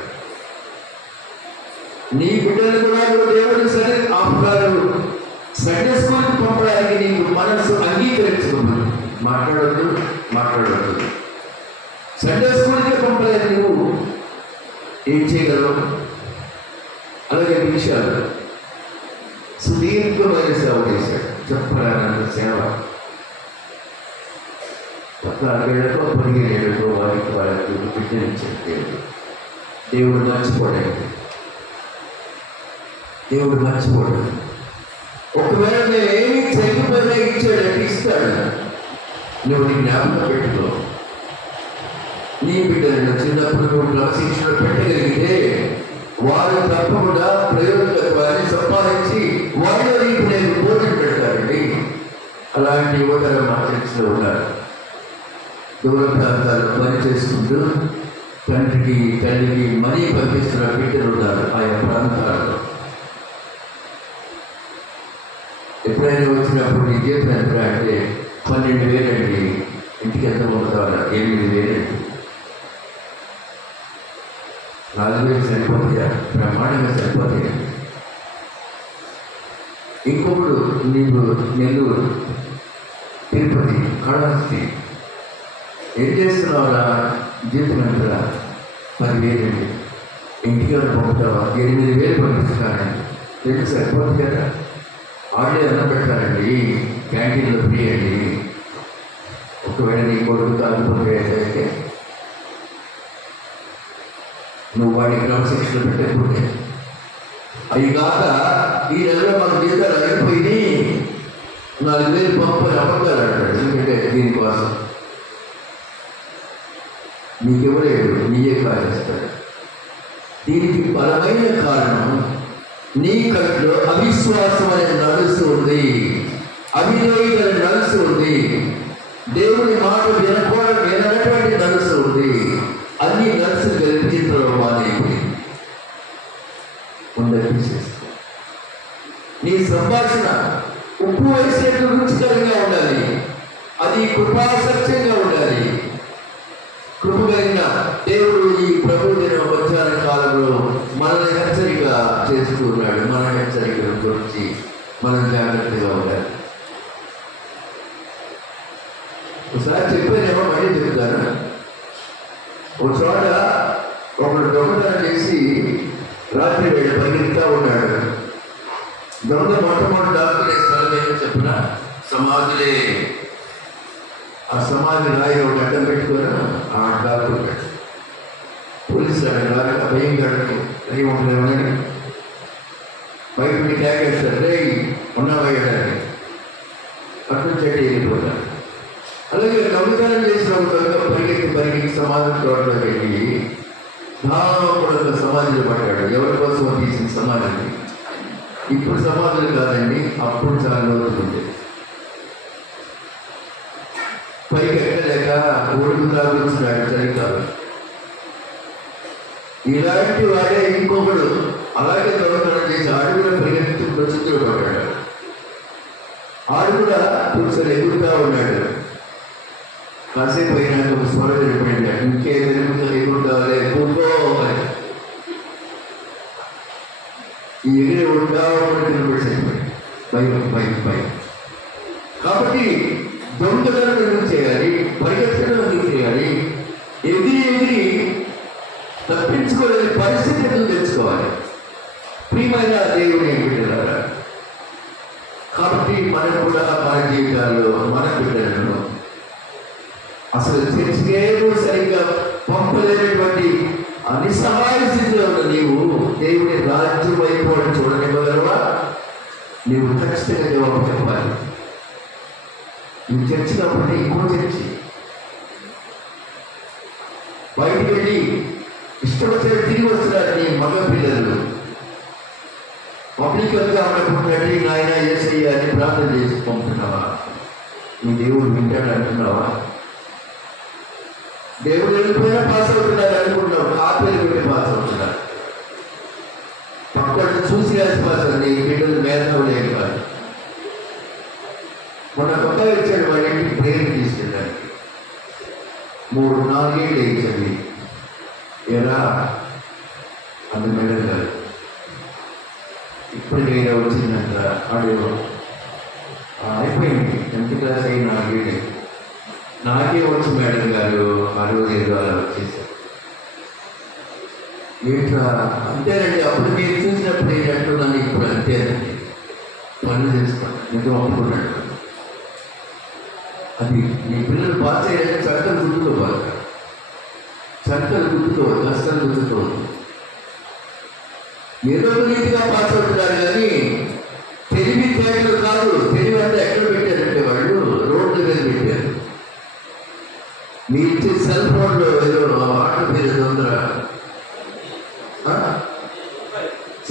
నీ బిడ్డలు కూడా దేవుడు సరే ఆపుతారు. సండే స్కూల్కి పంపడానికి నీకు మనసు అంగీకరించుకున్నాను. మాట్లాడవద్దు. సండే స్కూల్కి పంపలేదు. నువ్వు ఏం చేయగలవు? అలాగే విషయాలు సుదీర్ఘమైన సేవ చేశాడు. చెప్పరానంత సేవ 14 ఏళ్ళకో 15 ఏళ్ళకో వాళ్ళకి బిడ్డనిచ్చాడు. దేవుడు మర్చిపోడు. ఒకవేళ నేను ఏమి చేయకపోయినా ఇచ్చాడంటే ఇస్తాడు. నువ్వు నీ జ్ఞాపకం పెట్టుకో. నీ బిడ్డలను చిన్నప్పుడు నువ్వు క్రమశిక్షణ పెట్టగలిగితే వారు తప్పకుండా ప్రయోజకత్వాన్ని సంపాదించి వాళ్ళు నీకు నేను భోజనం పెడతారండి. అలాంటి యువతరం మా చర్చలో ఉన్నారు. దూర ప్రాంతాల్లో పని చేసుకుంటూ తండ్రికి తల్లికి మనీ పంపిస్తున్న బిడ్డలు ఉన్నారు ఆయా ప్రాంతాల్లో. ఎప్పుడైనా వచ్చినప్పుడు నీ జీతం ఎంత అంటే 12,000 అండి. ఇంటికి ఎంత పొందుతారా? 8,000 అండి. 4,000 సరిపోతాయా? బ్రహ్మాండంగా సరిపోతాయి. ఇంకొకడు నీకు నెల్లూరు, తిరుపతి, కాళహస్తి ఏం చేస్తున్నావురా? జీతం ఎంతరా? 10,000 అండి. ఇంటికి పంపుతావా? 8,000 పంపిస్తున్నానండి. ఎందుకు సరిపోతుంది కదా? ఆడే అన్నం పెట్టాలండి, క్యాంటీన్లో ఫ్రీ అండి. ఒకవేళ నీ కొడుకు తాగిపోతే నువ్వు వాడికి క్రమశిక్షణ పెట్టకపోతే అవి కాక ఈ నెలలో మన జీతాలు అయిపోయి 4,000 పంపని అబద్ధాలు అంటాడు. ఎందుకంటే దీనికోసం నీకెవరేడు, నీయే కాజేస్తాడు. దీనికి బలమైన కారణం నీ కట్లో అవిశ్వాసం అనే నలుసు ఉంది, అవిధేయత అనే నలుసు ఉంది, దేవుని మాట విననటువంటి నలుసు ఉంది. అన్ని నలుసు కలిపి తీసేసుకో. నీ సంభాషణ ఉప్పు వేసినట్టు రుచికరంగా ఉండాలి. అది కృపాసత్యంగా ఉండాలి. కృపగలిగిన దేవుడు ఈ ప్రభు దిన మధ్యాహ్న కాలంలో మనల్ని హెచ్చరిక చేస్తూ ఉన్నాడు. మన హెచ్చరికల గురించి మనం జాగ్రత్తగా ఉండాలి. ఒకసారి చెప్పానేమో మళ్ళీ చెప్తాను. ఒక చోట ఒకడు దొంగతనం చేసి రాత్రి వేళ పరిగెత్తుతా ఉన్నాడు. దొంగ మొట్టమొదటి దాక్కునే స్థలం ఏమో చెప్పిన సమాధులే. ఆ సమాధి రాయి ఒకటి అడ్డం పెట్టుకొని ఆ దాక్కున్నాడు. పోలీసులు అక్కడ భయం గడికి రే ఉండలేమని బయట నుండి కేకేస్తారు, రే ఉన్నావయ్యాడని. అటు చెట్టు వెళ్ళిపోతాడు. అలాగే దొంగతనం చేసిన పరిగెత్తి సమాధి తోటలో వెళ్ళి కూడా సమాధిలో పడ్డాడు. ఎవరి కోసం తీసిన సమాధిని. ఇప్పుడు సమాధులు కాదండి, అప్పుడు చాలా లోతుంది. పైకి ఎక్కలేక ఓడుకు తాగుతున్నాడు చలికాలం. ఇలాంటి వాడే ఇంకొకడు అలాగే దొంగతనం చేసి అడుగులో పరిగెత్తి ప్రసిద్ధులు పడ్డాడు. ఆడు కూడా కొంచెం ఎగురుతా ఉన్నాడు. కాసేపు అయినాక ఒక స్వర వెళ్ళిపోయింది. ఇంకే ఎగురుతావలే కూర్చో ఈ ఎగిరి ఉంటావు పై. కాబట్టి దొంగతనం ఎందుకు చేయాలి, పరిగెత్తడం ఎందుకు చేయాలి, ఎగిరి తప్పించుకోలేని పరిస్థితులను తెచ్చుకోవాలి. ప్రియమైన దేవుని బిడ్డలారా, కాబట్టి మనం కూడా మన జీవితాల్లో మన బిడ్డలను అసలు చర్చకేమో సరిగ్గా పంపలేనటువంటి నిస్సహాయ స్థితిలో ఉన్న నీవు దేవుని రాజ్యం వైపు చూడనివ్వగలవా? నీవు ఖచ్చితంగా జవాబు చెప్పాలి. నువ్వు చర్చి కాబట్టి ఇంకో చర్చి బయటికి వెళ్ళి ఇష్టం వచ్చిన తిరిగి వస్తున్నారు నీ మగ పిల్లలు. పబ్లిక్ అంతా అనుకుంటాడు నాయన యేసయ్య అని ప్రార్థన చేసి పంపుతున్నావా? నీ దేవుడు వింటాడు అంటున్నావా? దేవుడు వెళ్ళిపోయినా పాస్ అవుతున్నారు అనుకుంటున్నావు. కాపీలు పెట్టి పాస్ అవుతున్నారు. పక్కన చూసి రాసి పాస్ అవుతుంది. బిడ్డలు మేధావులు ఏం కాదు. మొన్న కొత్తగా ఇచ్చాడు వాళ్ళ ఇంటికి ప్రేరణ తీసుకెళ్ళడానికి. 3-4 ఏళ్ళు ఇచ్చింది. ఎలా అది మేడం గారు ఇప్పటికైనా వచ్చిందంట. అడుగు అయిపోయింది. 10th క్లాస్ అయి 4 ఏళ్ళు. నాకే వచ్చి మేడం గారు 65 అలా వచ్చేసారు. ఏంట్రా అంతేనండి. అప్పుడు మీరు చూసినప్పుడు ఏంటంటున్నాను, ఇప్పుడు అంతేనండి. పనులు చేసుకోండి నిజం అప్పుకున్నాడు. అది మీ పిల్లలు పాస్ అయ్యారంటే చక్కలు గుర్తుకోవాలి. చక్కలు గుర్తుకోవద్దు, అస్సలు గుర్తుకోవద్దు. ఏదో రీతిగా పాస్ అవుతున్నారు కానీ తెలివి తేటలు కాదు. తెలివి అంటే ఎక్కడ పెట్టారంటే వాళ్ళు రోడ్ల మీద పెట్టారు. మీ ఇచ్చే సెల్ ఫోన్లో ఏదో ఆట మీద తొందర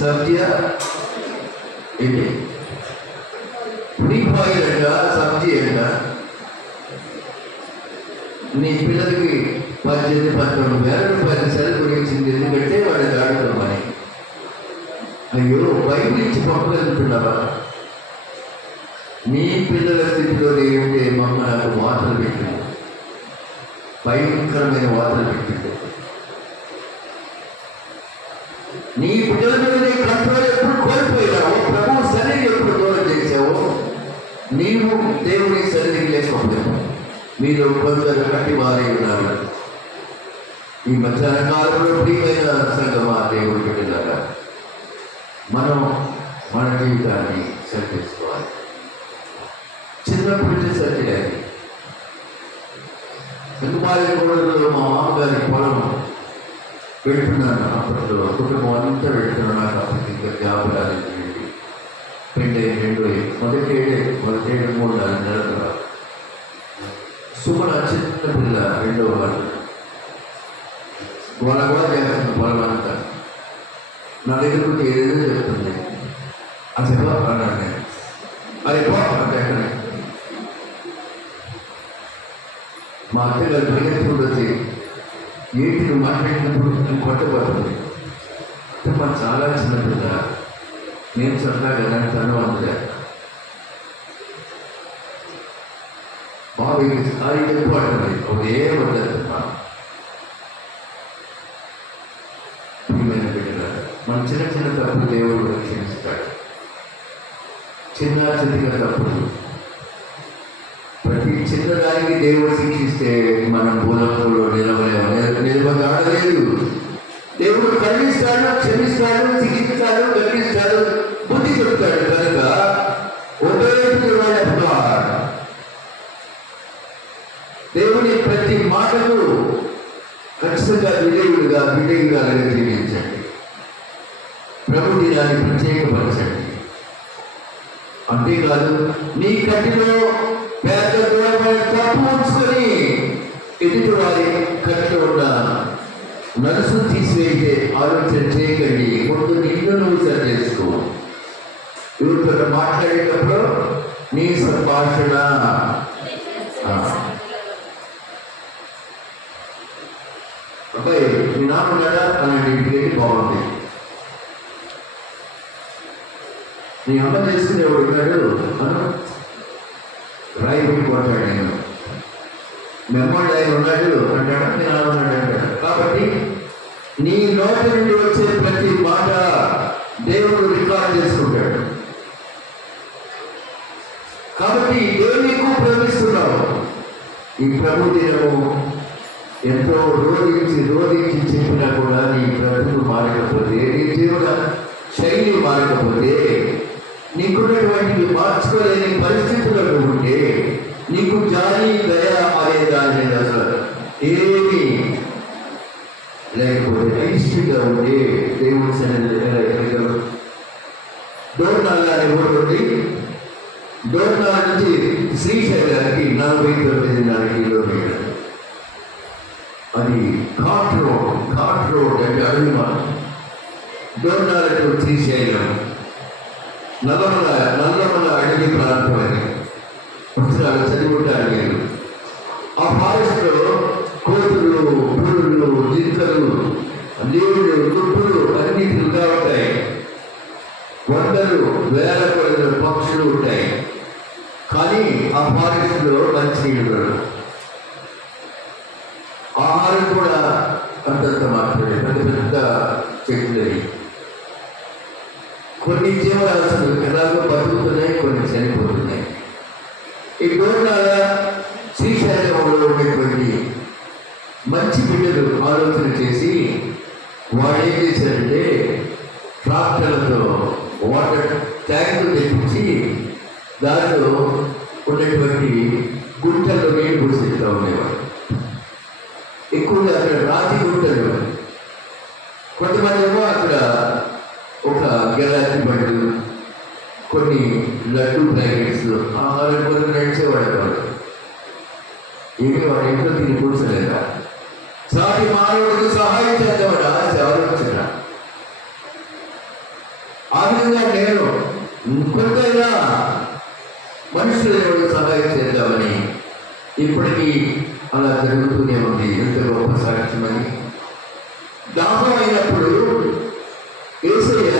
సబ్జీయా ఏంటి ఫ్రీ ఫైర్ అంట, సబ్జీ అంట. నీ పిల్లలకి 18-19 రూపాయల సెల్ గురించింది. ఎందుకంటే వాడి దాడుతో పని. అయ్యో బయట ఇచ్చి పంపగలుగుతున్నావా? నీ పిల్లల స్థితిలో ఏమిటి? మమ్మ నాకు వార్తలు పెట్టింది, భయంకరమైన వార్తలు పెట్టింది. నీ బిడ్డల మీద నీ కంట్రోల్ ఎప్పుడు కోల్పోయినావో, ప్రభు సన్నిధి ఎప్పుడు దూరం చేసావో, నీవు దేవుని సన్నిధికి లేకపోయావు. మీరు కొందరు కట్టి వారే ఉన్నారు. ఈ మధ్యాహ్న కాలంలో ప్రియమైన సంగమా దేవుడి బిడ్డలారా, మనం మన జీవితాన్ని సెట్ చేసుకోవాలి. చిన్నప్పటి నుంచి సెట్ చేయాలి. ఎందుమాలి కూడా మా మామగారి పొలం పెడుతున్నాను. అప్పట్లో కుటుంబం అంతా పెడుతున్నాను. నాకు అప్పటికి ఇంకా జాబ్ రాలేదు. పెళ్ళి 2 మొదటి 3-4 నెలలు. సుమన చిన్న పిల్ల 2వ వాళ్ళు గోళ చేస్తున్న పొలం అంతా నా దగ్గరకు ఏదేదో చెప్తుంది. అసలు అన్నాడు నేను. అది అంటే ఎక్కడ మా అత్తగారు పరిగెత్తుకుంటూ వచ్చి ఏంటి నువ్వు మాట్లాడినప్పుడు నేను కొట్టబడుతుంది. అంటే మాకు చాలా చిన్నపిల్ల, నేను సరదా కదా తను అందులే బాబు అది చెప్పుకోవటండి. ఒకే వద్దరు మన చిన్న చిన్న తప్పులు దేవుడు క్షమిస్తాడు. చిన్న చిన్నగా తప్పులు ప్రతి చిన్నదానికి దేవుడు శిక్షిస్తే మనం భూలోకంలో నిలబడలేదు. దేవుడు కరుణిస్తాడు, క్షమిస్తాడు, శిక్షిస్తాడు, గర్విస్తాడు, బుద్ధి చెప్తాడు. కనుక దేవుని ప్రతి మాటకు ఖచ్చితంగా విజయుడుగా జీవించండి. ప్రభు దినాన్ని ప్రత్యేకపరచండి. అంతేకాదు నీ కంటిలో పేద దూరమైన అప్పు ఉంచుకొని ఎదుటి వారి కట్లో ఉన్న నలుసు తీసివేసే ఆలోచన చేయకండి. ముందు నిన్ను నువ్వు సరి చేసుకో. ఎవరితో మాట్లాడేటప్పుడు నీ సంభాషణ అబ్బాయి మీ నాన్న ఉన్నాడా అలాంటి ఇంటికి బాగుంది. నీ అమ్మ చేసుకునేవాడు ఉన్నాడు రాయి పెట్టి కొట్టాడు. నేను మెమ్మోడు ఆయన ఉన్నాడు అంటాడు, మీ నాన్న ఉన్నాడు అంటాడు. కాబట్టి నీ నోటి నుండి వచ్చే ప్రతి మాట దేవుడు రికార్డ్ చేసుకుంటాడు. కాబట్టి దేవుని ఎక్కువ ప్రేమిస్తున్నావు. ఈ ప్రభు దినము ఎంతో రోధించి చెప్పినా కూడా నీ బ్రతుకు మారకపోతే, నీ జీవన శైలి మారకపోతే, నీకున్నటువంటివి మార్చుకోలేని పరిస్థితుల్లో ఉంటే, నీకు జాలి దయ అనే దాని మీద అసలు ఏమి లేకపోతే అయిష్టంగా ఉంటే దేవుడి సన్నిధిలో డోర్నాల్ అనే ఊరు ఉంది. డోర్నాల్ నుంచి శ్రీశైలానికి 49 కిలోమీటర్లు. అది ఘాట్ రోడ్ అంటే అడవి మార్గం. డోర్నాల్ టు శ్రీశైలం నల్లమల అడవి ప్రాంతం అని పుస్తకాలు చదివుంటారు నేను. ఆ ఫారెస్ట్లో కోతులు, పురులు, జింకలు, నీళ్లు, తుప్పులు అన్ని తిరుగుతూ ఉంటాయి. వందలు వేల కొలది పక్షులు ఉంటాయి. కానీ ఆ ఫారెస్ట్లో మంచినీళ్ళు, ఆహారం కూడా అంతంత మాత్రమే. పెద్ద పెద్ద చెట్లని కొన్ని జీవరాశులు ఎలాగో బతుకుతున్నాయి, కొన్ని చనిపోతున్నాయి. ఈ డోర్నాల శ్రీశైలంలో ఉండేటువంటి మంచి బిడ్డలు ఆలోచన చేసి వాడు ఏం చేశారంటే ట్రాక్టర్లతో వాటర్ ట్యాంకులు తెప్పించి దాంట్లో ఉన్నటువంటి గుంటల్లో నీళ్ళు పోసేస్తూ ఉండేవాడు. ఎక్కువగా అక్కడ రాతి గుంటలు. కొంతమంది ఏమో అక్కడ ఒక గెలాతి బండ్లు, కొన్ని లడ్డు ప్యాకెట్స్ ఆహారం కొరకు నడిచేవాడు. వాడు ఏమి వాడు ఇంట్లో తిని కూర్చోలేదా? సాటి మానవుడికి సహాయం చేద్దామని ఆశ ఆలోచన. ఆ విధంగా నేను కొంతైనా మనుషులు సహాయం చేద్దామని ఇప్పటికీ అలా జరుగుతూనే ఉంది. ఎంత గొప్ప సాక్ష్యమని. దాహం అయినప్పుడు యేసయ్య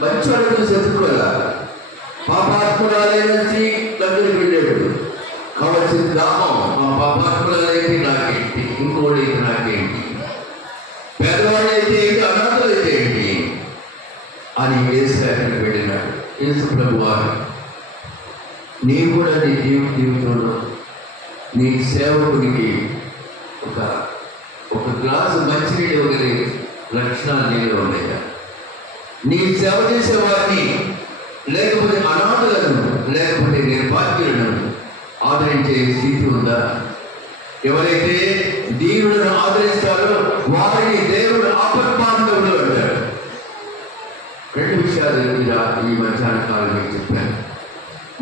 మంచోళ్ళను చదువుకోలే, పాపాత్మురాలైన స్త్రీ దగ్గరికి వెళ్ళాడు. కావలసిన దాహం మా పాపాత్మురాలైతే నాకేంటి, ఇంకోడైతే నాకేంటి, పేదవాళ్ళైతే ఏంటి, అనాథలైతే ఏంటి అని యేసయ్యకి వెళ్ళినాడు. యేసు ప్రభువారు నీ కూడా నీ జీవితంలో నీ సేవకుడికి ఒక గ్లాసు మంచినీళ్ళు ఇవ్వగలిగే లక్షణాలు నీలో ఉన్నాయా? నీ సేవ చేసేవారిని, లేకపోతే అనాథలను, లేకపోతే నిర్భాగ్యులను ఆదరించే స్థితి ఉందా? ఎవరైతే దేవుడిని ఆదరిస్తారో వారిని దేవుడు ఆపత్బాంధవులు అంటారు. 2 విషయాలు ఈ మధ్యాహ్న కాలం మీకు చెప్పాను.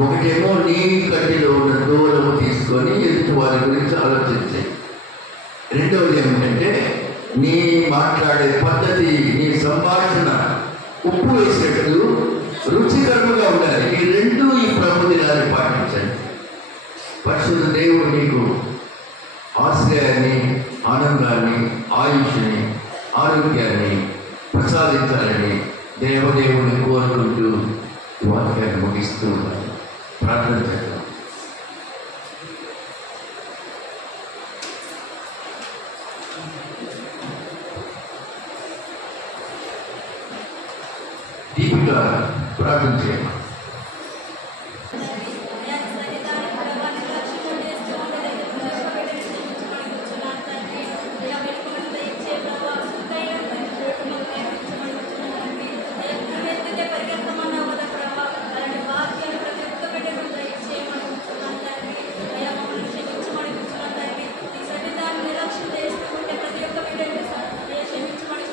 ఒకటేమో నీ కంటిలో ఉన్న దూరము తీసుకొని ఎదుటి వారి గురించి ఆలోచించాయి. రెండవది ఏమిటంటే నీ మాట్లాడే పద్ధతి, నీ సంభాషణ ఉప్పు వేసినట్టు రుచికరముగా ఉండాలి. ఈ రెండు ఈ ప్రభు దినాన్ని పాటించండి. పరిశుద్ధ దేవుడు నీకు ఆశ్రయాన్ని, ఆనందాన్ని, ఆయుష్ని, ఆరోగ్యాన్ని ప్రసాదించాలని దేవదేవుని కోరుకుంటూ వాక్యాన్ని ముగిస్తూ ప్రార్థన చేద్దాం. దీపిగా ప్రార్థన చేయండి. క్షమించమని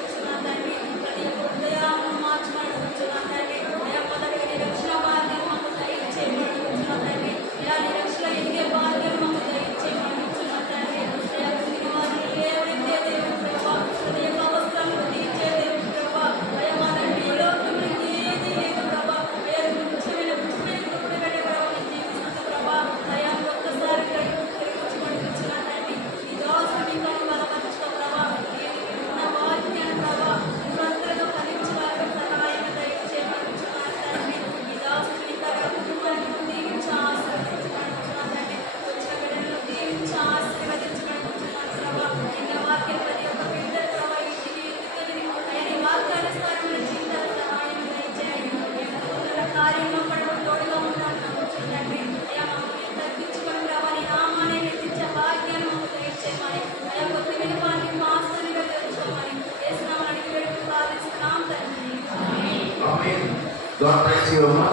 గాడ్ బ్లెస్ యు అమ్మా.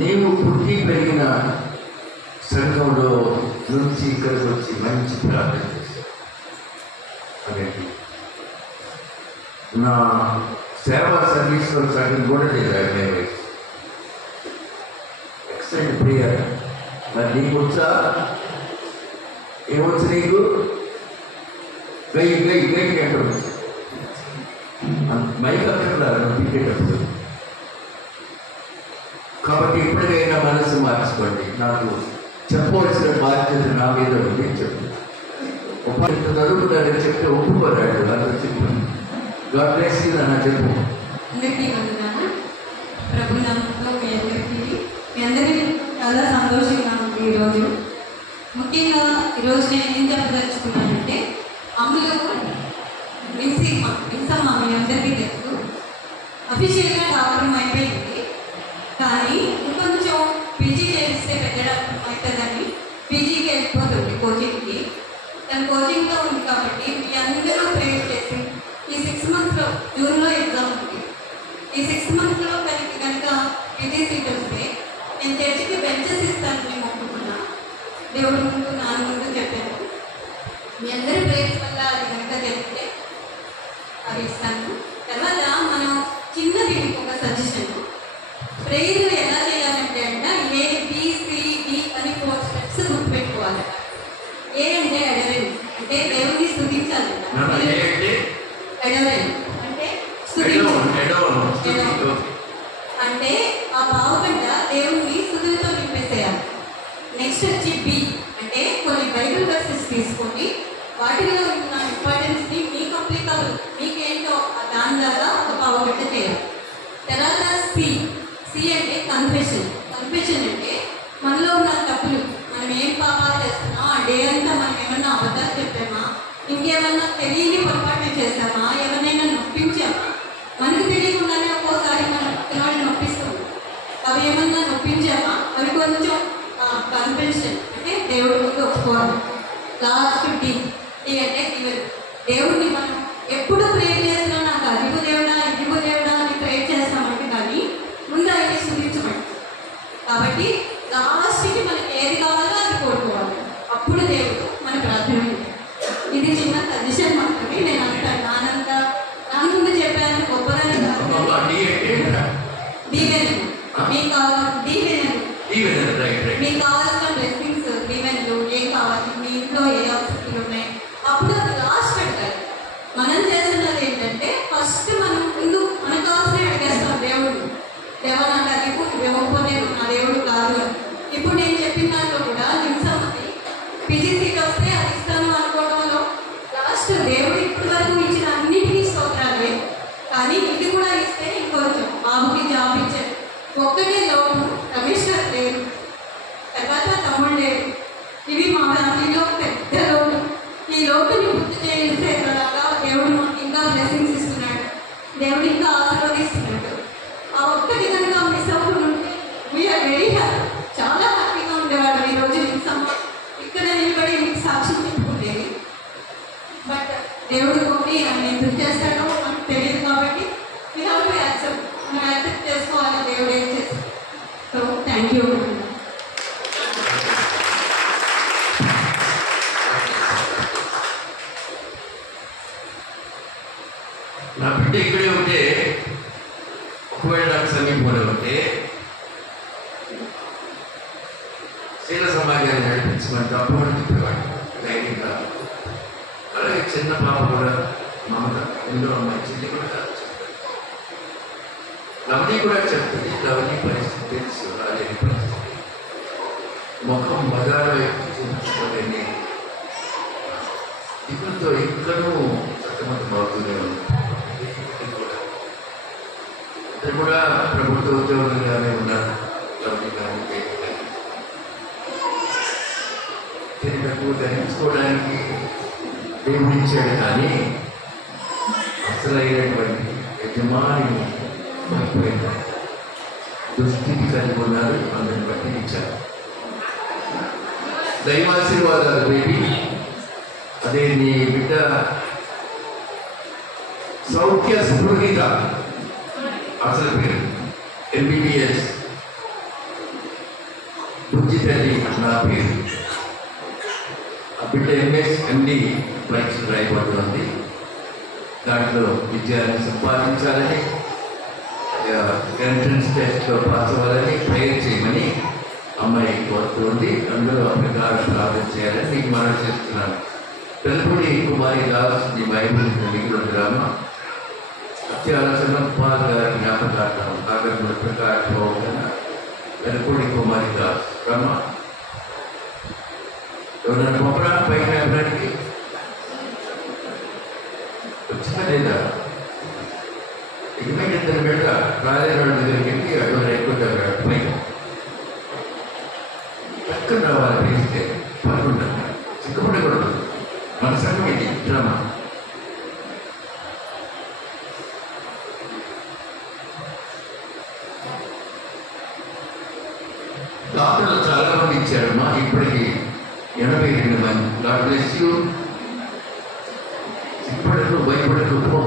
నీవు పుట్టి పెరిగిన సంఘంలో నుంచి ఇక్కడికి వచ్చి మంచి ప్రార్థన చేశాను. అదేంటి నా సేవా సర్వీస్లో సగం కూడా లేదు. Excellent prayer. మరి నీకు వచ్చా? ఏమొచ్చు నీకు? గై అంటే వచ్చు. మైక్ అక్కడ పీకేటప్పుడు. కాబట్టి ఇప్పటికైనా మనసు మార్చుకోండి. నాకు చెప్పవలసిన బాధ్యత నా మీద ఉంది. చెప్పు చదువుకున్నారని చెప్తే ఒప్పుకోరాడు. అలా చెప్పు. గాడ్ బ్లెస్ యు అన్న చెప్పు. అందరికీ వందనాలు. ప్రభు నామములో మీ అందరికీ చాలా సంతోషంగా ఉంది ఈరోజు. ముఖ్యంగా ఈరోజు నేను ఏం చెప్పదలుచుకున్నానంటే, అమ్ములు విన్సమ్మ మీ అందరికీ తెలుసు. అఫీషియల్గా డాక్టర్ అయిపోయింది, కానీ ఇంకొంచెం పీజీ చేస్తే పెట్టడం అవుతుందని పీజీకి వెళ్ళిపోతుంది కోచింగ్కి. తన కోచింగ్లో ఉంది కాబట్టి మీ అందరూ ప్రేర్ చేసి ఈ 6 monthsలో జూన్లో ఎగ్జామ్ ఉంది. ఈ 6 monthsలో కనుక పీజీ సీట్ వస్తే నేను చర్చికి బెంచెస్ ఇస్తానని మొక్కుకున్నా. దేవుడి ముందు నాన్న ముందు చెప్పాను. మీ అందరి ప్రేయర్స్ వల్ల అది కనుక జరిగితే అవి ఇస్తాను. తర్వాత మనం చిన్నది ఒక సజెషన్, ప్రేయర్ ఎలా చేయాలంటే ABCD అని 4 steps గుర్తుపెట్టుకోవాలి. ఏ అంటే అడవెన్స్, అంటే దేవుడిని స్తుతించాలి. అడవెన్స్ అంటే అంటే ఆ పావుగంట దేవుడిని స్తుతులతో నింపేసేయాలి. నెక్స్ట్ వచ్చి B అంటే కొన్ని బైబిల్ వర్సెస్ తీసుకొని వాటిలో ఉన్న ఇంపార్టెన్స్ని మీకు అప్లికబుల్ మీకేంటో దానిలాగా ఒక పావుగంట చేయాలి. తర్వాత C అంటే కన్ఫెషన్ అంటే మనలో ఉన్న తప్పులు, మనం ఏం పాపాలు చేస్తున్నాం, ఆ డే అంతా మనం ఏమన్నా అబద్ధాలు చెప్పామా, ఇంకేమన్నా తెలియని పొరపాటు చేసామా, ఎవరినైనా నొప్పించామా, మనకు తెలియకుండానే ఒక్కోసారి మనం పిల్లవాడిని నొప్పిస్తాం. అవి ఏమన్నా నొప్పించామా, అవి కొంచెం కన్ఫెషన్ అంటే దేవుడి ముందు ఒప్పుకోవాలి. లాస్ట్ D అంటే దేవుడిని మనం ఎప్పుడు ప్రేర్ చేసినా నాకు అదిగో దేవుడా ఇదిగో దేవుడా అని ప్రేర్ చేస్తామంటే కానీ ముందు అయితే చూపించమండి. కాబట్టి లాస్ట్కి మనకి ఏది కావాలో అది కోరుకోవాలి. అప్పుడు దేవుడు మన ప్రార్థన. ఇది చిన్న సజెషన్ మాత్రమే. నేను అంత నాన్న ముందు చెప్పాను గొప్పదని కాదు. మీకు కావాల్సిన బ్లెస్సింగ్స్ దీవెనలు ఏం కావాలి, మీ ఇంట్లో ఏ అవసరాలు ఉన్నాయి, అప్పుడు అది లాస్ట్ పెట్టాలి. మనం చేస్తున్నది ఏంటంటే ఫస్ట్ మనం ముందు మనకు కావాల్సిన అడిగేస్తాం దేవుడు. దేవా నాకు అది ఇవ్వకపోతే నా దేవుడు కాదు అని. ఇప్పుడు నేను చెప్పిన దాంట్లో కూడా నిమిషంకి పీజీ సీట్ వస్తే అది ఇస్తాను అనుకోవడంలో లాస్ట్ దేవుడు ఇప్పటి వరకు ఇచ్చిన అన్నిటినీ స్తోత్రాలే, కానీ ఇది కూడా ఇస్తే ఇంకొంచెం బాబుకి జాబ్ ఇచ్చారు. ఒక్కటే లోటు, కమిషనర్ లేరు, తర్వాత తమ్ముడు లేరు. ఇవి మా ఫ్యామిలీలో పెద్ద లోటు. ఈ లోటుని పూర్తి చేసేలాగా దేవుడు మాకు ఇంకా బ్లెస్సింగ్స్ ఇస్తున్నాడు, దేవుడు ఇంకా ఆశీర్వదిస్తున్నాడు. ఆ ఒక్కటి కనుక మిస్ అవుతుంటే వీఆర్ వెరీ హ్యాపీ. చాలా హ్యాపీగా ఉండేవాడు. ఈరోజు ఇక్కడ నిలబడి మీకు సాక్ష్యం చెప్పుకునేది. బట్ దేవుడు కొన్ని ఆయన ఎందుకు చేస్తాడో మనకు తెలియదు. కాబట్టి వీ హ్యావ్ టు యాక్సెప్ట్. మనం యాక్సెప్ట్ చేసుకోవాలి దేవుడు ఏం చేస్తాడు. So thank you. నా బిడ్డ ఇక్కడే ఉంటే, ఒకవేళ నాకు సమీపంలో ఉంటే శీల సమాజాన్ని నడిపించమని అప్పుడు చెప్పేవాడు ధైర్యంగా. అలాగే చిన్న పాప కూడా మమత ఇందులో అమ్మాయి చెల్లి కూడా లవణి కూడా చెప్తుంది. లవణి పరిస్థితి తెలుసు, రాలేని పరిస్థితి, ముఖం బజారు వైపు చూపించుకోలేని ఇప్పుడుతో ఇంట్లోనూ సతమతం అవుతూనే ఉంది. ఇద్దరు కూడా ప్రభుత్వ ఉద్యోగులుగానే ఉన్నారు. లవణి కానీ తిరిగి ధరించుకోవడానికి దేవుడిచ్చాడు, కానీ అసలైనటువంటి యజమాని దుస్థితి కలిగి ఉన్నారు. అందరిని బట్టి ఇచ్చారు దైవాశీర్వాదాలు బేబీ. అదే నీ బిడ్డ సౌఖ్య స్పృహిత అసలు పేరు MBBS బుజ్జి తల్లి నా పేరు. ఆ బిడ్డ MS MD పరీక్షలు రాయబడుతుంది. దాంట్లో విజయాన్ని సంపాదించాలని, ఎంట్రన్స్ టెస్ట్లో పాస్ అవ్వాలని ప్రేయర్ చేయమని అమ్మాయి కోరుతుంది. అందులో ప్రకారం ప్రార్థన చేయాలని మీకు మనం చేస్తున్నాను. పెళ్ళపూడి కుమారి దాస్ ఈ బైబిల్ మిగిలిన గ్రామ అత్యాలోచన కుమార్ గారి జ్ఞాపకార్థం కాగల ప్రకారం పెళ్ళపూడి కుమారి దాస్ బ్రహ్మ ఎవరైనా పంపడా పైన ఎవరికి వచ్చినా లేదా ఇకమే ఇద్దరు బిడ్డ రాజేవాళ్ళ దగ్గరికి వెళ్ళి అటువంటి ఎక్కువ పైన పక్కన రావాలి పిలిస్తే పనుకుంటారు. సిగ్గుపడకూడదు. మన సంఘం ఇది డ్రామా. డాక్టర్లు చాలా మంది ఇచ్చారమ్మా. ఇప్పటికి 82 మంది. God bless you. ఇప్పటికు భయపడకు.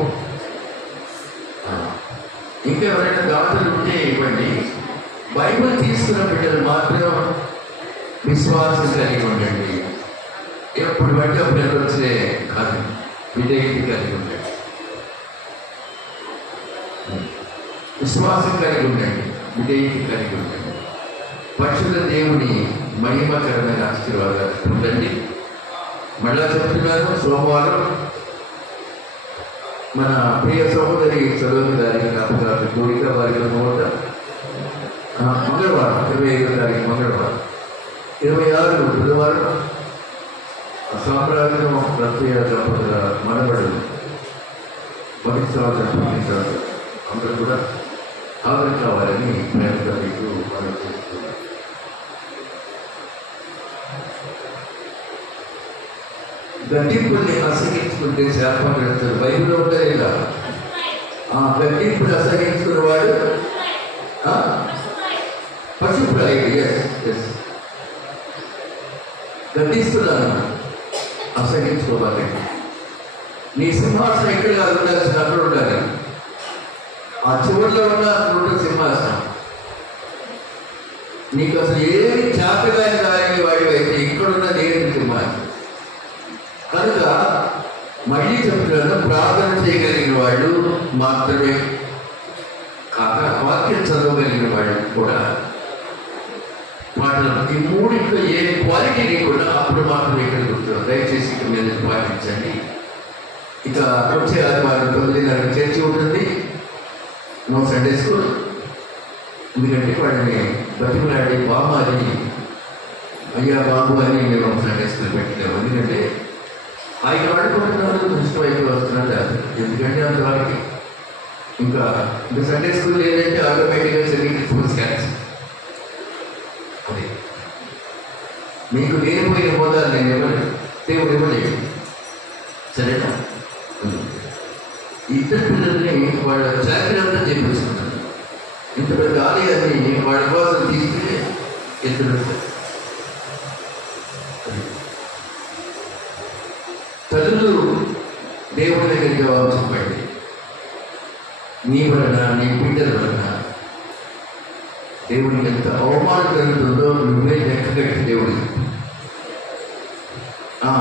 ఇంకా ఎవరైనా డాక్టర్లు ఉంటే ఇవ్వండి. బైబిల్ తీసుకున్న బిడ్డలు మాత్రం విశ్వాసం కలిగి ఉండండి. ఎప్పుడు బట్టి అప్పుడు వచ్చే కాదు, విధేయత కలిగి ఉండండి. విశ్వాసం కలిగి ఉండండి, విధేయత కలిగి ఉండండి. పరిశుద్ధ దేవుని మహిమకరమైన ఆశీర్వాదాలు పొందండి. మళ్ళా చెప్తున్నాను, సోమవారం మన ప్రియ సహోదరి సరోజ గారి జ్ఞాపకాలు కోరిక వారి మంగళవారం 25వ తారీఖు మంగళవారం, 26 బుధవారం సామ్రాజ్యం ప్రత్యేక దంపతుల మనబడులు మొదటి సంవత్సరం అందరూ కూడా హాజరు కావాలని ప్రయత్నం మీకు మనం చేస్తున్నాం. గట్టింపుల్ని అసహించుకుంటే శాపం పెడతారు. బైబిల్లో ఉండలేదా? గట్టింపుని అసహించుకున్నవాడు పశుప్రాయుడు. గట్టిస్తున్నాను, అసహించుకోవాలి. నీ సింహాసనం ఎక్కడ కాదు ఉండాల్సిన అక్కడ ఉండాలి. ఆ చివరిలో ఉన్న అక్కడ సింహాసనం. నీకు అసలు ఏమి చేతగాని దాని వాడి అయితే ఇక్కడున్న దేవుని సింహాసనం. కనుక మళ్ళీ చెప్తున్నాను, ప్రార్థన చేయగలిగిన వాళ్ళు మాత్రమే కాక వాక్యం చదవగలిగిన వాళ్ళు కూడా మాటలు ఈ మూడింట్లో ఏ క్వాలిటీ లేకుండా అప్పుడు మాత్రం ఇక్కడ కూర్చున్నాం. దయచేసి ఇక్కడ మీద పాటించండి. ఇక వచ్చే ఆదివారం 9:30 చర్చి ఉంటుంది. No Sunday school. ఎందుకంటే వాడిని బతిమలాడి బాబు అని అయ్యా బాబు అని మేము సండే స్కూల్ పెట్టలేము. ఎందుకంటే ఆయన వాడుకుంటున్నారు, దృష్టి వైపు వస్తున్నారు. ఎందుకంటే అంతవరకు ఇంకా సండే స్కూల్ ఏంటంటే ఆటోమేటిక్గా సెకండరీ స్కూల్స్ క్యాన్సిల్. అదే మీకు లేనిపోయిన హోదాలు నేను ఇవ్వలేదు, దేవుడు ఇవ్వలేదు. సరేనా? ఇద్దరు పిల్లల్ని వాళ్ళ చాకరీ అంతా చేపిస్తున్నారు. ఇంత పెద్ద ఆలయాన్ని వాళ్ళ కోసం తీసుకుని ఇద్దరు తల్లులు దేవుడి దగ్గర జవాబు చెప్పండి. నీ వలన నీ బిడ్డల వలన దేవుడికి ఎంత అవమానం జరుగుతుందో నువ్వే లెక్కగట్టి దేవుడు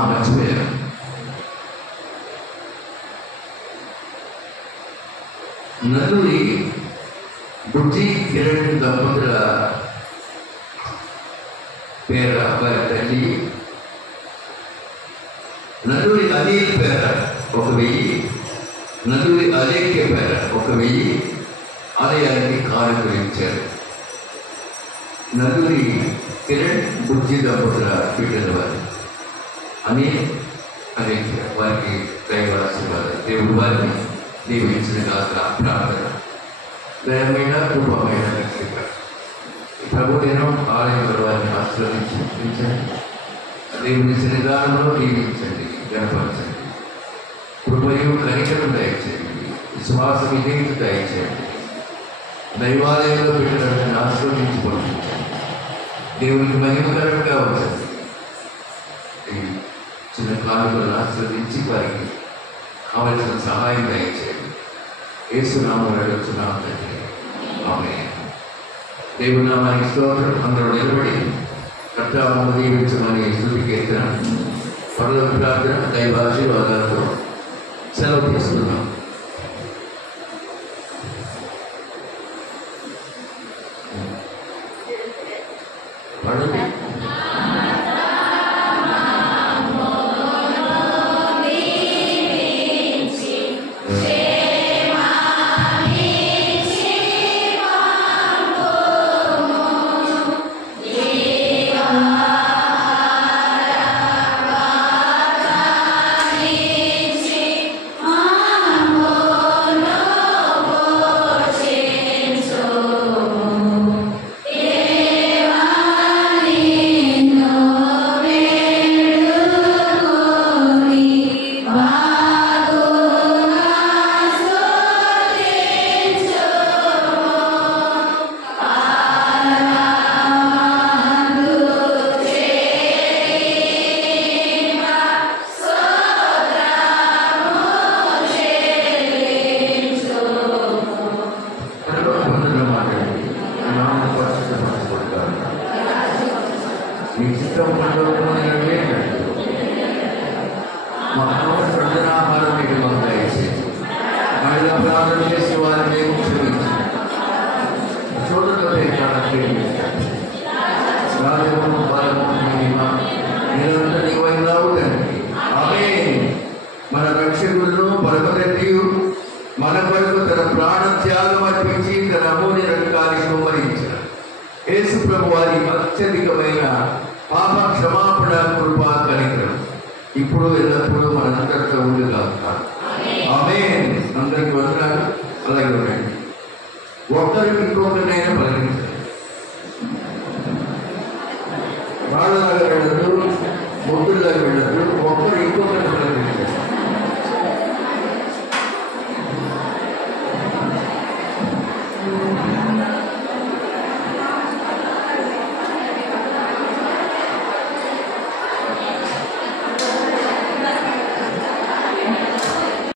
మర్చిపోయాను. నలుగురి బుజ్జి కిరణ్ దంపతుల పేర వారి తల్లి, నలుగురి అనిల్ పేర 1000, నలుగురి అలేఖ్య పేర 1000 ఆలయానికి కానుకలించారు. నలుగురి కిరణ్ బుజ్జి దంపతుల బిడ్డల వారు అనిల్ అలేఖ్య వారికి దైవాశీర్వాదాలు. దేవుడు వారిని దీవించిన కాక ప్రార్థన. దయమైన కృపమైన ప్రభు నేను ఆలయం వారిని ఆశీర్వదించండి. దేవుని సన్నిధానంలో దీవించండి, గణపరచండి. కృపయు కనికరం దయచేయండి, విశ్వాస విధేయత దయచేయండి. దైవాలయంలో పెట్టిన ఆశీర్వదించి పంపించండి. దేవునికి మహిమకరంగా ఉంచండి. ఈ చిన్న కానుకలను ఆశీర్వదించి వారికి కావలసిన సహాయం దయచేయండి. యేసు నామములో అడుగుతున్నాము తండ్రి. ఆమేన్. దేవుని నామానికి స్తోత్రం. అందరూ నిలబడి కర్తామను దీవించమని స్తుతి కీర్తన పరలోక ప్రార్థన దైవ ఆశీర్వాదాలతో సెలవు తీసుకున్నాం. పడండి. మీ చిత్తం మహాహారం మీకు మాకు దయచేసి మహిళా ప్రార్థన చేసి వారిని క్షమించి చూడటమే రాజము బలము మహిమ నిరంతర నీవైనావు తండ్రి. ఆమేన్. మన రక్షకులను పరమతండ్రియు మన కొరకు తన ప్రాణ త్యాగం అర్పించి తన అమూల్య రక్తాన్ని సంహరించిన యేసు ప్రభు వారి అత్యధికమైన పాప క్షమాపణ కృప కనికరం ఇప్పుడు ఎల్లప్పుడూ మనందరితో ఉండుగా. ఆమేన్. అందరికి వందనాలు. అలాగే ఉండండి. ఒక్కరికి ఇంకొకరినైనా పలకరించాలి. వాళ్ళలాగా వెళ్ళద్దు, ముగ్గురులాగా వెళ్ళద్దు. ఒక్కరు ఇంకొకరిని